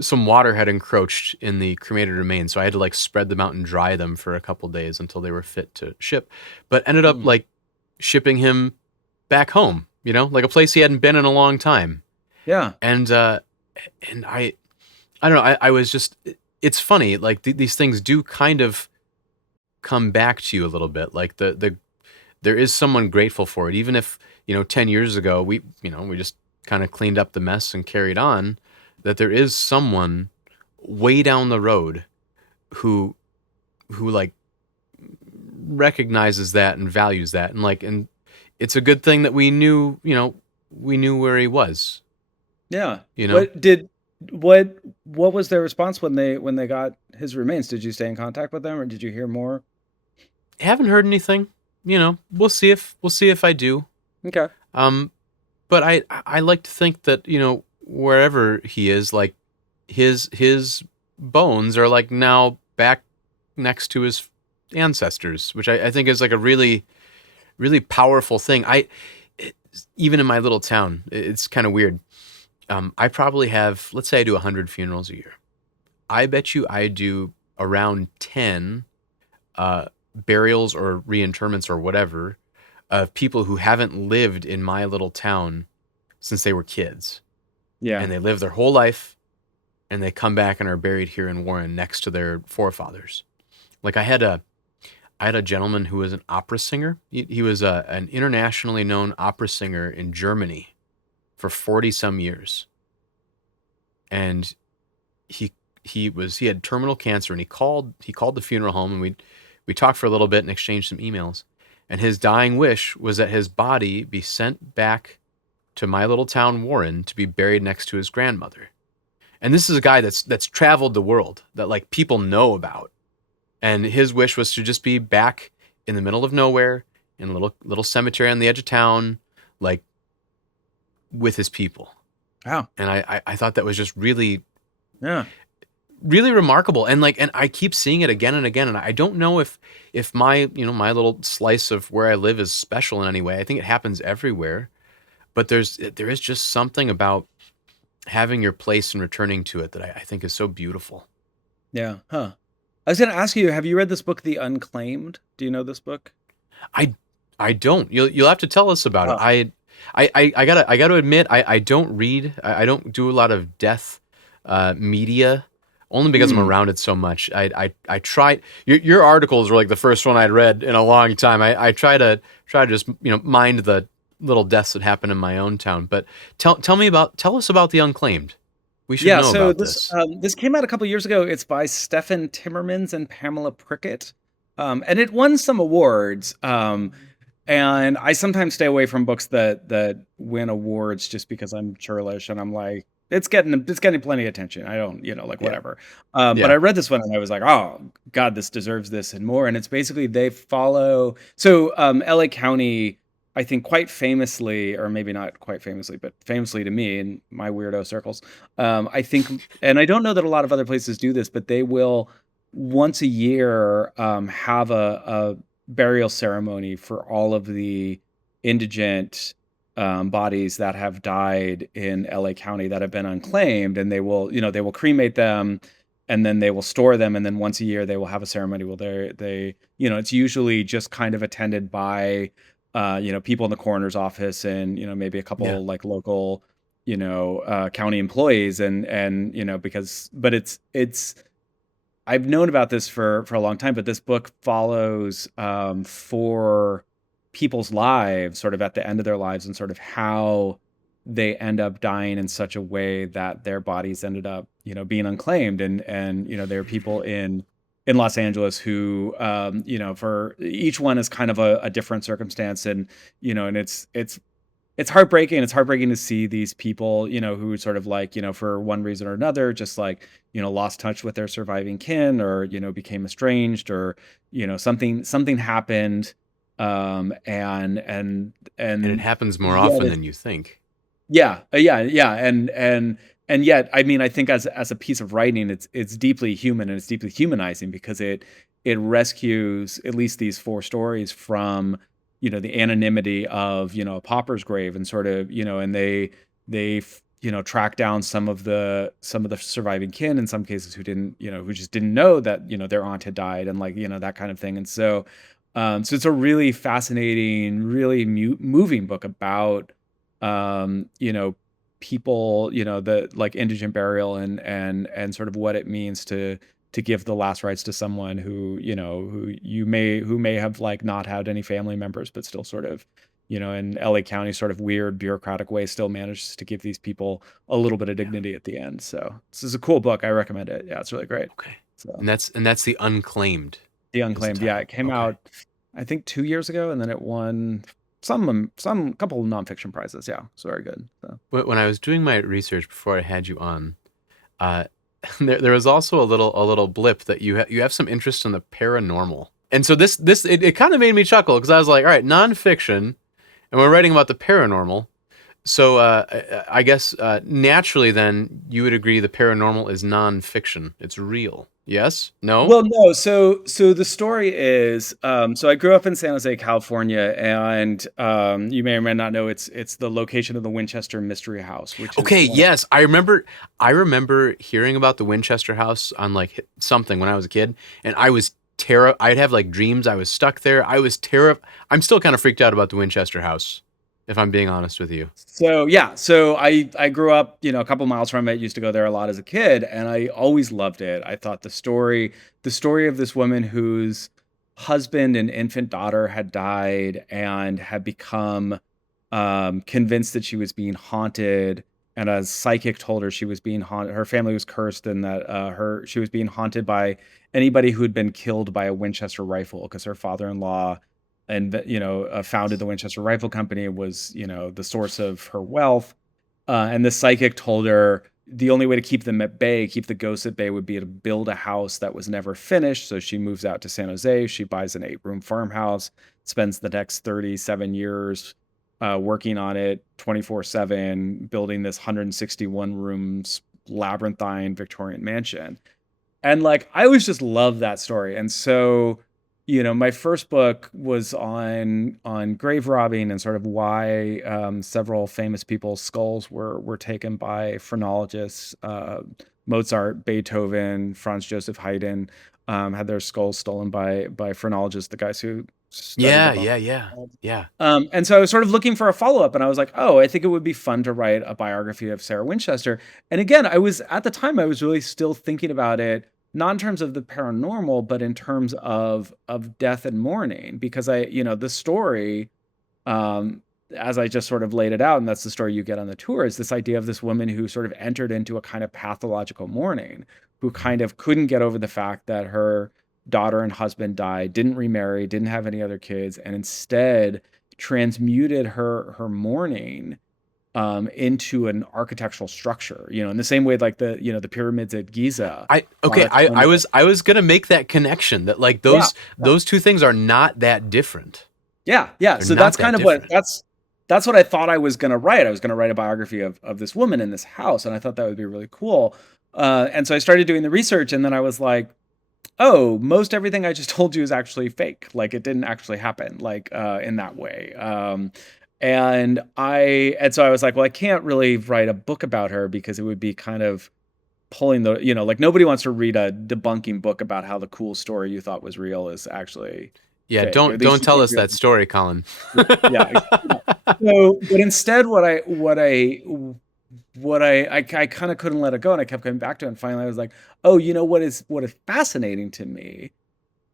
some water had encroached in the cremated remains, so I had to like spread them out and dry them for a couple days until they were fit to ship. But ended up Hmm. like shipping him back home, like a place he hadn't been in a long time. Yeah. And I don't know. I was just. It's funny. Like these things do kind of come back to you a little bit. Like there is someone grateful for it, even if 10 years ago we just kind of cleaned up the mess and carried on. That there is someone way down the road who like recognizes that and values that, and it's a good thing that we knew where he was. Yeah. You know, What was their response when they got his remains? Did you stay in contact with them, or did you hear more? haven't heard anything. We'll see if I do. Okay. Um, but I like to think that wherever he is, like his bones are like now back next to his ancestors, which I think is like a really really powerful thing. Even in my little town, it's kind of weird. I probably have, let's say I do 100 funerals a year. I bet you I do around 10 uh, burials or reinterments or whatever of people who haven't lived in my little town since they were kids. Yeah. And they live their whole life and they come back and are buried here in Warren next to their forefathers. Like I had a gentleman who was an opera singer. He was an internationally known opera singer in Germany for 40 some years. And he had terminal cancer, and he called the funeral home, and we talked for a little bit and exchanged some emails. And his dying wish was that his body be sent back to my little town, Warren, to be buried next to his grandmother. And this is a guy that's traveled the world, that like people know about. And his wish was to just be back in the middle of nowhere, in a little cemetery on the edge of town, like with his people. Wow. And I thought that was just really, Yeah. really remarkable. And like, and I keep seeing it again and again. And I don't know if my, my little slice of where I live is special in any way. I think it happens everywhere. But there is just something about having your place and returning to it that I think is so beautiful. Yeah. Huh. I was going to ask you, have you read this book, The Unclaimed? Do you know this book? I don't. You'll have to tell us about it. Oh. I gotta admit I don't read. I don't do a lot of death media, only because I'm Hmm. around it so much. I tried. Your articles were like the first one I'd read in a long time. I try to just mind the little deaths that happen in my own town. But tell us about The Unclaimed. We should Yeah, know so about this this. this came out a couple years ago. It's by Stephen Timmermans and Pamela Prickett, and it won some awards. And I sometimes stay away from books that win awards just because I'm churlish and I'm like, it's getting plenty of attention. I don't, like Yeah. whatever. But Yeah. I read this one and I was like, oh God, this deserves this and more. And it's basically they follow LA County, I think quite famously, or maybe not quite famously, but famously to me in my weirdo circles, I think, and I don't know that a lot of other places do this, but they will once a year have a burial ceremony for all of the indigent bodies that have died in LA County that have been unclaimed, and they will cremate them, and then they will store them, and then once a year they will have a ceremony. Well, it's usually just kind of attended by people in the coroner's office and maybe a Yeah. couple like local county employees and because but it's I've known about this for a long time, but this book follows four people's lives, sort of at the end of their lives, and sort of how they end up dying in such a way that their bodies ended up, being unclaimed. And there are people in Los Angeles who, for each one is kind of a different circumstance, and it's heartbreaking. It's heartbreaking to see these people, who sort of like, for one reason or another, just like, lost touch with their surviving kin or, became estranged or, something happened. And it And happens more yet often it's, than you think. yeah. And yet, I mean, I think as a piece of writing, it's deeply human and it's deeply humanizing because it rescues at least these four stories from the anonymity of a pauper's grave and sort of and they track down some of the surviving kin in some cases who didn't who just didn't know that their aunt had died and like that kind of thing. And so it's a really fascinating, really moving book about people, the like indigent burial and sort of what it means to give the last rites to someone who may have like not had any family members, but still sort of, in LA County sort of weird bureaucratic way still manages to give these people a little bit of Yeah. dignity at the end. So this is a cool book. I recommend it. Yeah, it's really great. Okay. So And that's The Unclaimed The is the Unclaimed. Yeah, title. it came Okay. out I think 2 years ago, and then it won some couple of nonfiction prizes. Yeah, it's very good. So When I was doing my research before I had you on, uh, there was also a little blip that you have some interest in the paranormal, and so it kind of made me chuckle because I was like, all right, nonfiction, and we're writing about the paranormal. So I guess naturally, then you would agree the paranormal is nonfiction. It's real. Yes? No? Well, no. So the story is, so I grew up in San Jose, California, and you may or may not know it's the location of the Winchester Mystery House, which is Okay, one of yes, I remember hearing about the Winchester House on like something when I was a kid, and I was I'd have like dreams I was stuck there. I was I'm still kind of freaked out about the Winchester House, if I'm being honest with you. So yeah, so I grew up, a couple miles from it. Used to go there a lot as a kid, and I always loved it. I thought the story of this woman whose husband and infant daughter had died and had become convinced that she was being haunted, and a psychic told her she was being haunted. Her family was cursed, and that she was being haunted by anybody who had been killed by a Winchester rifle because her father-in-law and founded the Winchester Rifle Company, was the source of her wealth. And the psychic told her the only way to keep them at bay, keep the ghosts at bay, would be to build a house that was never finished. So she moves out to San Jose. She buys an 8-room farmhouse, spends the next 37 years working on it 24/7, building this 161 rooms labyrinthine Victorian mansion. And like, I always just loved that story. And so, my first book was on grave robbing and sort of why several famous people's skulls were taken by phrenologists. Mozart, Beethoven, Franz Joseph Haydn had their skulls stolen by phrenologists, the guys who studied the Yeah, bone. yeah, yeah, yeah. And so I was sort of looking for a follow-up, and I was like, oh, I think it would be fun to write a biography of Sarah Winchester. And again, at the time, I was really still thinking about it, not in terms of the paranormal, but in terms of death and mourning, because the story, um, as I just sort of laid it out, and that's the story you get on the tour, is this idea of this woman who sort of entered into a kind of pathological mourning, who Mhm. kind of couldn't get over the fact that her daughter and husband died, didn't remarry, didn't have any other kids, and instead transmuted her mourning into an architectural structure. In the same way, like the pyramids at Giza I are okay, a kind I of was gonna make that connection that like yeah. those two things are not that different. Yeah, yeah. They're So not that's that kind of what different. that's what I thought I was gonna write. I was gonna write a biography of this woman in this house, and I thought that would be really cool. And so I started doing the research, and then I was like, oh, most everything I just told you is actually fake. Like it didn't actually happen, like in that way. And so I was like, well, I can't really write a book about her because it would be kind of pulling like nobody wants to read a debunking book about how the cool story you thought was real is actually Yeah, fake. Or don't at least don't you tell can't us do it. that story, Colin. Yeah, yeah, yeah. So, but instead, what I kind of couldn't let it go, and I kept coming back to it. And finally, I was like, oh, what is fascinating to me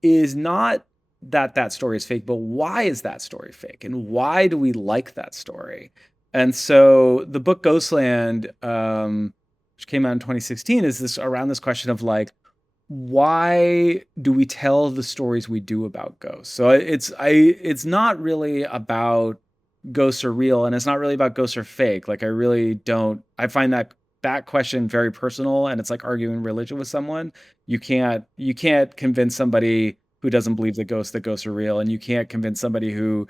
is not that story is fake, but why is that story fake, and why do we like that story? And so the book Ghostland, which came out in 2016, is this around this question of like, why do we tell the stories we do about ghosts? So it's not really about ghosts are real, and it's not really about ghosts are fake. Like I find that question very personal, and it's like arguing religion with someone. You can't convince somebody who doesn't believe that ghosts are real, and you can't convince somebody who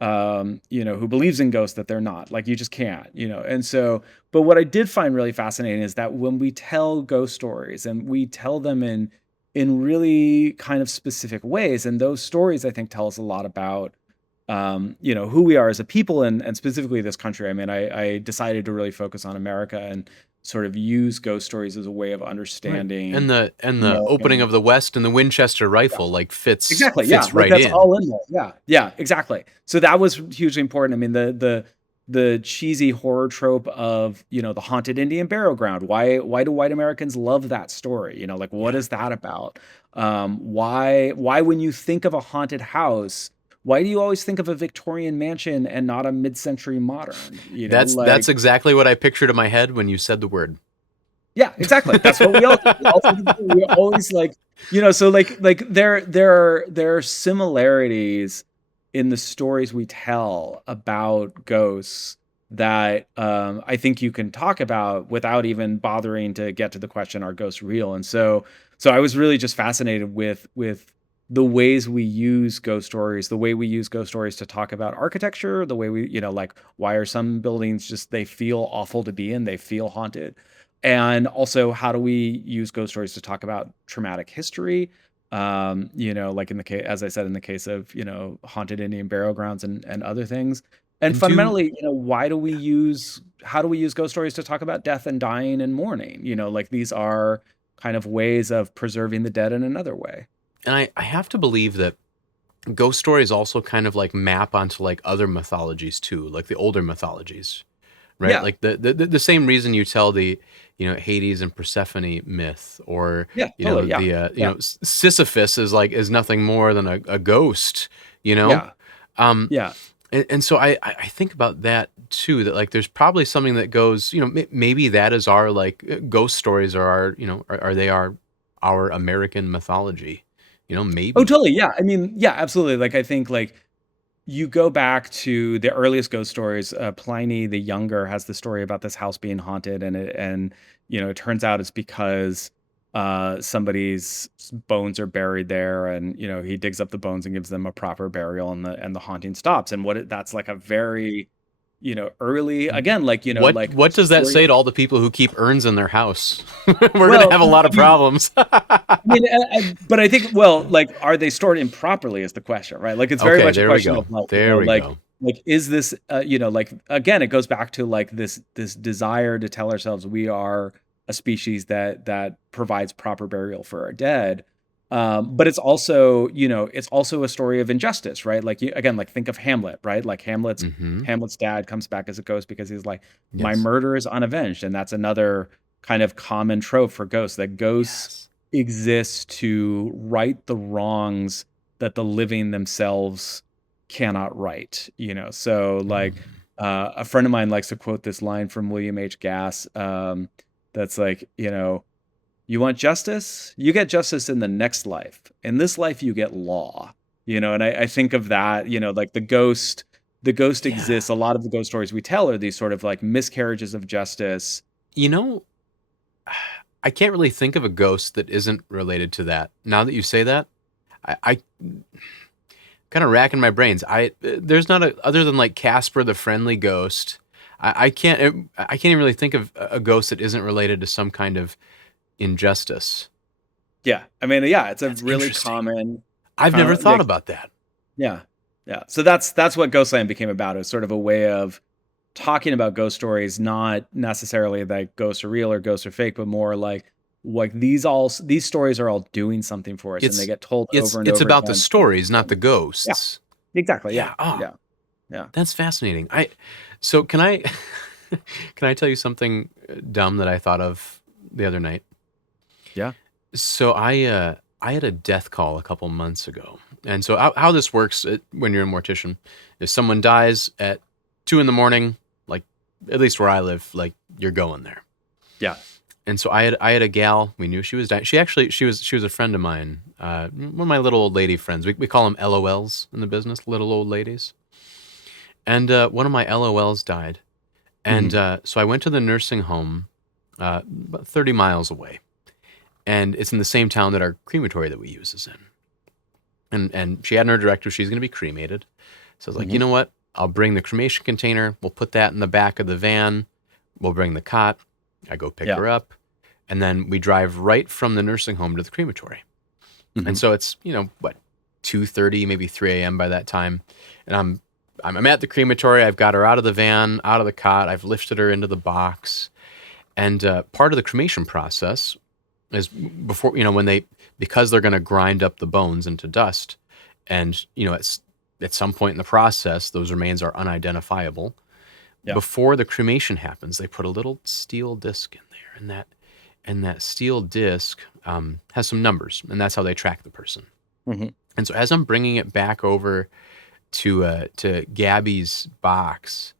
believes in ghosts that they're not. Like you just can't. And so, but what I did find really fascinating is that when we tell ghost stories and we tell them in really kind of specific ways, and those stories I think tell us a lot about who we are as a people, and specifically this country. I mean, I decided to really focus on America and sort of use ghost stories as a way of Right. understanding And the opening American. of the West and the Winchester Yeah, rifle like fits exactly. Yeah, fits like right that's in. all in there. Yeah, yeah, exactly. So that was hugely important. I mean, the cheesy horror trope of the haunted Indian burial ground. Why do white Americans love that story? Like what Yeah. is that about? Why when you think of a haunted house, why do you always think of a Victorian mansion and not a mid-century modern? That's Like exactly what I pictured in my head when you said the word. yeah, exactly. That's what we all do. We all think of we're always like, so like there are similarities in the stories we tell about ghosts that I think you can talk about without even bothering to get to the question, are ghosts real? And so I was really just fascinated with the ways we use ghost stories, the way we use ghost stories to talk about architecture, the way like why are some buildings just they feel awful to be in, they feel haunted, and also how do we use ghost stories to talk about traumatic history, like in the case, as I said, in the case of haunted Indian burial grounds and other things. And And do fundamentally, how do we use ghost stories to talk about death and dying and mourning? Like these are kind of ways of preserving the dead in another way. and I have to believe that ghost stories also kind of like map onto like other mythologies too, like the older mythologies, right? Yeah, Like the same reason you tell the Hades and Persephone myth, or yeah, totally, yeah, the yeah, Sisyphus is nothing more than a ghost, you know. yeah, Um, yeah. and so I think about that too. That like there's probably something that goes, maybe that is our like ghost stories are our are they our American mythology, Oh, maybe. totally. Yeah. I mean, yeah, absolutely. Like, I think, like, you go back to the earliest ghost stories. Pliny the Younger has the story about this house being haunted, and it turns out it's because somebody's bones are buried there, and he digs up the bones and gives them a proper burial, and the haunting stops. And that's like a very early, again, What does that story. say to all the people who keep urns in their house? We're gonna Well, have a lot I of mean, problems. but I think, well, like, are they stored improperly is the question, right? Like, it's very Okay, much a there we question go. of, like, There we go. is this, like, again, it goes back to, like, this desire to tell ourselves we are a species that provides proper burial for our dead. But it's also a story of injustice, right? Like, again, like, think of Hamlet, right? Like, Mm-hmm. Hamlet's dad comes back as a ghost because he's like, my Yes. murder is unavenged, and that's another kind of common trope for ghosts, that ghosts Yes. exists to right the wrongs that the living themselves cannot right. So, like, Mm. a friend of mine likes to quote this line from William H. Gass, that's like, you want justice, you get justice in the next life, in this life you get law. And I think of that, like, the ghost Yeah. exists. A lot of the ghost stories we tell are these sort of like miscarriages of justice. You know, I can't really think of a ghost that isn't related to that. Now that you say that, I kind of racking my brains. There's not a other than like Casper the Friendly Ghost. I can't even really think of a ghost that isn't related to some kind of injustice. Yeah, I mean, yeah, it's a That's really interesting. common I've kind never of, thought like, about that. yeah, yeah. So that's what Ghostland became about. It's sort of a way of talking about ghost stories, not necessarily that ghosts are real or ghosts are fake, but more like these stories are all doing something for us, and they It's get told over and it's over about the again for a stories, not the reason. Yeah, ghosts. exactly. Yeah, Yeah. Oh, yeah, yeah, that's fascinating. So can I can I tell you something dumb that I thought of the other night? yeah. So I had a death call a couple months ago, and so how this works when you're a mortician is someone dies at 2 in the morning, like at least where I live, like you're going there. Yeah. And so I had a gal. We knew she was dying. She was a friend of mine. One of my little old lady friends. We call them LOLs in the business, little old ladies. And one of my LOLs died. And Mhm. so I went to the nursing home, about 30 miles away, and it's in the same town that our crematory that we use is in. And she had in her directive she's going to be cremated. So I was like, you Mhm. know what? I'll bring the cremation container. We'll put that in the back of the van. We'll bring the cot. I go pick Yeah. her up, and then we drive right from the nursing home to the crematory. And Mhm. so it's what, 2:30, maybe 3 a.m. by that time, and I'm at the crematory. I've got her out of the van, out of the cot. I've lifted her into the box, and part of the cremation process is before when because they're going to grind up the bones into dust, and it's at some point in the process those remains are unidentifiable. Yeah. Before the cremation happens, they put a little steel disc in there, and that steel disc has some numbers, and that's how they track the person. Mhm. And so as I'm bringing it back over to Gabby's box,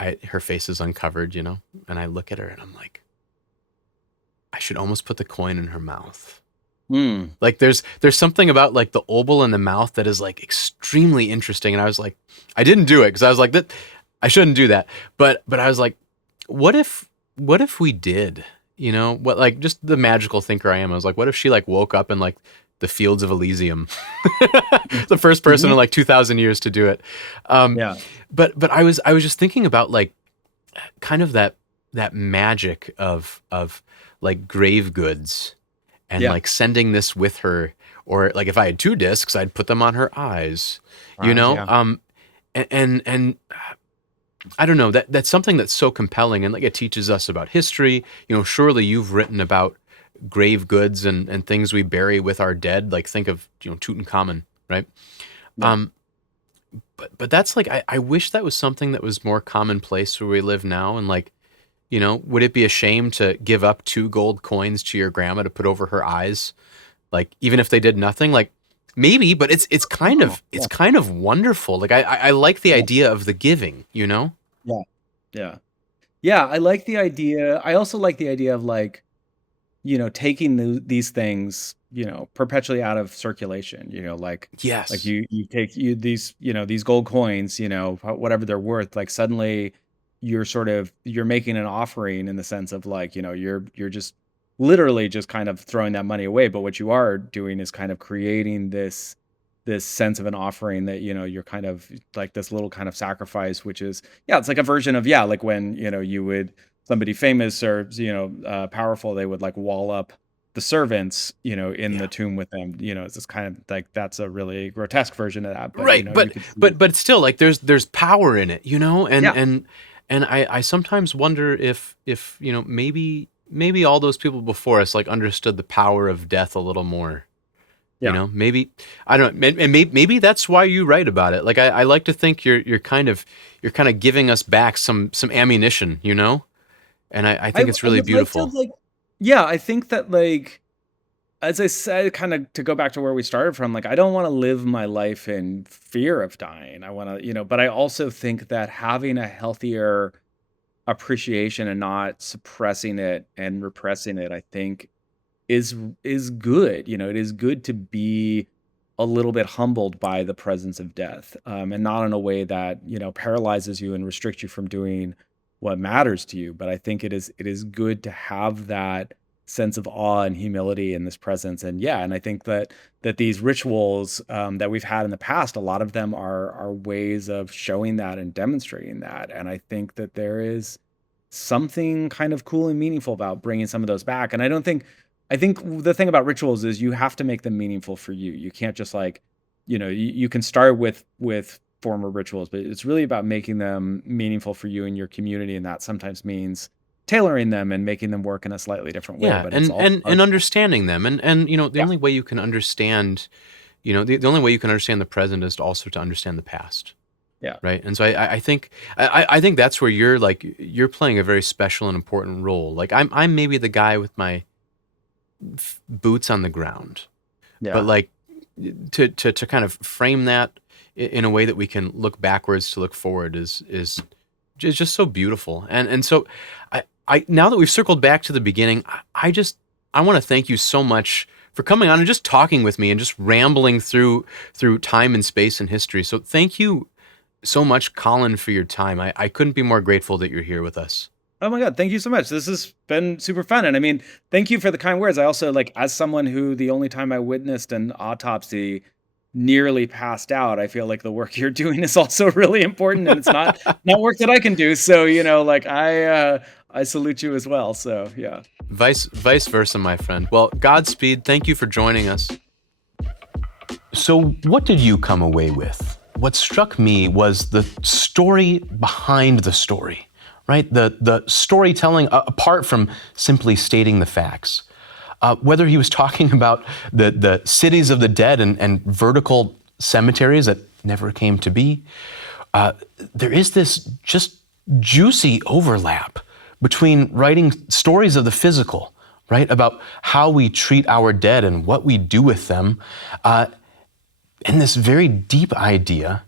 her face is uncovered, and I look at her and I'm like, I should almost put the coin in her mouth. Mm. Like there's something about like the oval in the mouth that is like extremely interesting, and I was like, I didn't do it because I was like that I shouldn't do that, but I was like, what if we did? What, like, just the magical thinker I am. I was like, what if she like woke up in like the fields of Elysium, the first person in Mhm. like 2,000 years to do it. Um, Yeah. but I was just thinking about like kind of that magic of like grave goods and Yeah. like sending this with her, or like if I had two discs I'd put them on her eyes, you Right. know Yeah. and I don't know, that's something that's so compelling, and like it teaches us about history. Surely you've written about grave goods and things we bury with our dead, like think of Tutankhamun, right? Yeah. um but that's like, I wish that was something that was more commonplace where we live now. And like, would it be a shame to give up 2 gold coins to your grandma to put over her eyes? Like, even if they did nothing, like maybe, but it's kind Oh, of yeah. it's kind of wonderful. Like I like the Yeah. idea of the giving. Yeah. Yeah. Yeah, I like the idea. I also like the idea of, like, taking these things. perpetually out of circulation, like Yes. you take these, these gold coins, whatever they're worth, like suddenly you're making an offering in the sense of like, you're just literally just kind of throwing that money away. But what you are doing is kind of creating this sense of an offering that, you're kind of like this little kind of sacrifice, which is, yeah, it's like a version of, yeah, like when, you would somebody famous or, powerful, they would like wall up the servants, in the Yeah. tomb with them. It's just kind of like that's a really grotesque version of that, but Right, you but could see. but but still, like there's power in it, and Yeah. I sometimes wonder if maybe all those people before us like understood the power of death a little more. Yeah. Maybe I don't, and maybe that's why you write about it. Like I like to think you're kind of giving us back some ammunition, and I I think it's I really would like to beautiful. like yeah, I think that like as I said, kind of to go back to where we started from, like I don't want to live my life in fear of dying. I want to, but I also think that having a healthier appreciation and not suppressing it and repressing it, I think is good. It is good to be a little bit humbled by the presence of death, and not in a way that paralyzes you and restricts you from doing what matters to you. But I think it is good to have that sense of awe and humility in this presence. And yeah, and I think that these rituals that we've had in the past, a lot of them are ways of showing that and demonstrating that. And I think that there is something kind of cool and meaningful about bringing some of those back. And I think the thing about rituals is you have to make them meaningful for you. You can't just like, you can start with former rituals, but it's really about making them meaningful for you and your community. And that sometimes means tailoring them and making them work in a slightly different way. Yeah, But it's and all and part and of that. understanding them, and the Yeah. only way you can understand, the only way you can understand the present is to also to understand the past. Yeah. Right. And so I think that's where you're playing a very special and important role. Like I'm maybe the guy with my boots on the ground, but Yeah. like to kind of frame that in a way that we can look backwards to look forward is just so beautiful. And so I now that we've circled back to the beginning, I want to thank you so much for coming on and just talking with me and just rambling through time and space and history. So thank you so much, Colin, for your time. I couldn't be more grateful that you're here with us. Oh my God. Thank you so much. This has been super fun. And I mean, thank you for the kind words. I also like, as someone who the only time I witnessed an autopsy nearly passed out, I feel like the work you're doing is also really important and it's not work that I can do. So, like I salute you as well. So yeah. Vice versa, my friend. Well, Godspeed. Thank you for joining us. So, what did you come away with? What struck me was the story behind the story, right? The storytelling apart from simply stating the facts. Whether he was talking about the cities of the dead and vertical cemeteries that never came to be, there is this just juicy overlap between writing stories of the physical, right? About how we treat our dead and what we do with them, and this very deep idea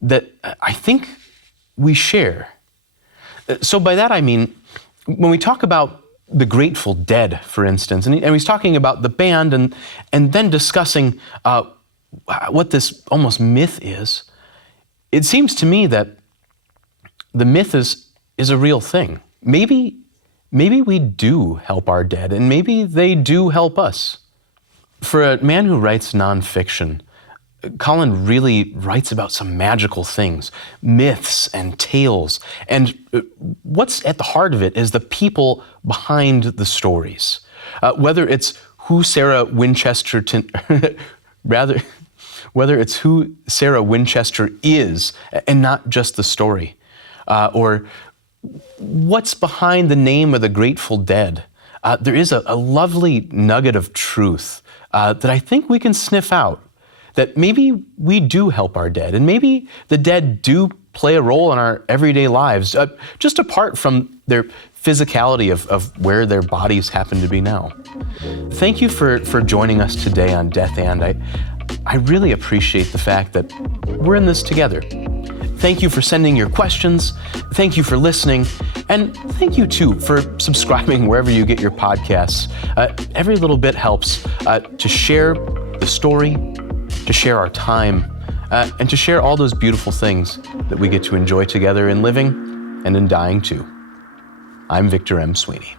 that I think we share. So by that I mean, when we talk about the Grateful Dead, for instance, and he's talking about the band and then discussing what this almost myth is, it seems to me that the myth is a real thing. Maybe we do help our dead, and maybe they do help us. For a man who writes nonfiction, Colin really writes about some magical things, myths and tales. And what's at the heart of it is the people behind the stories. Whether it's who Sarah Winchester, rather, whether it's who Sarah Winchester is and not just the story, or what's behind the name of the Grateful Dead. There is a lovely nugget of truth that I think we can sniff out. That maybe we do help our dead, and maybe the dead do play a role in our everyday lives, just apart from their physicality of where their bodies happen to be now. Thank you for joining us today on Death And. I really appreciate the fact that we're in this together. Thank you for sending your questions. Thank you for listening. And thank you, too, for subscribing wherever you get your podcasts. Every little bit helps to share the story, to share our time, and to share all those beautiful things that we get to enjoy together in living and in dying, too. I'm Victor M. Sweeney.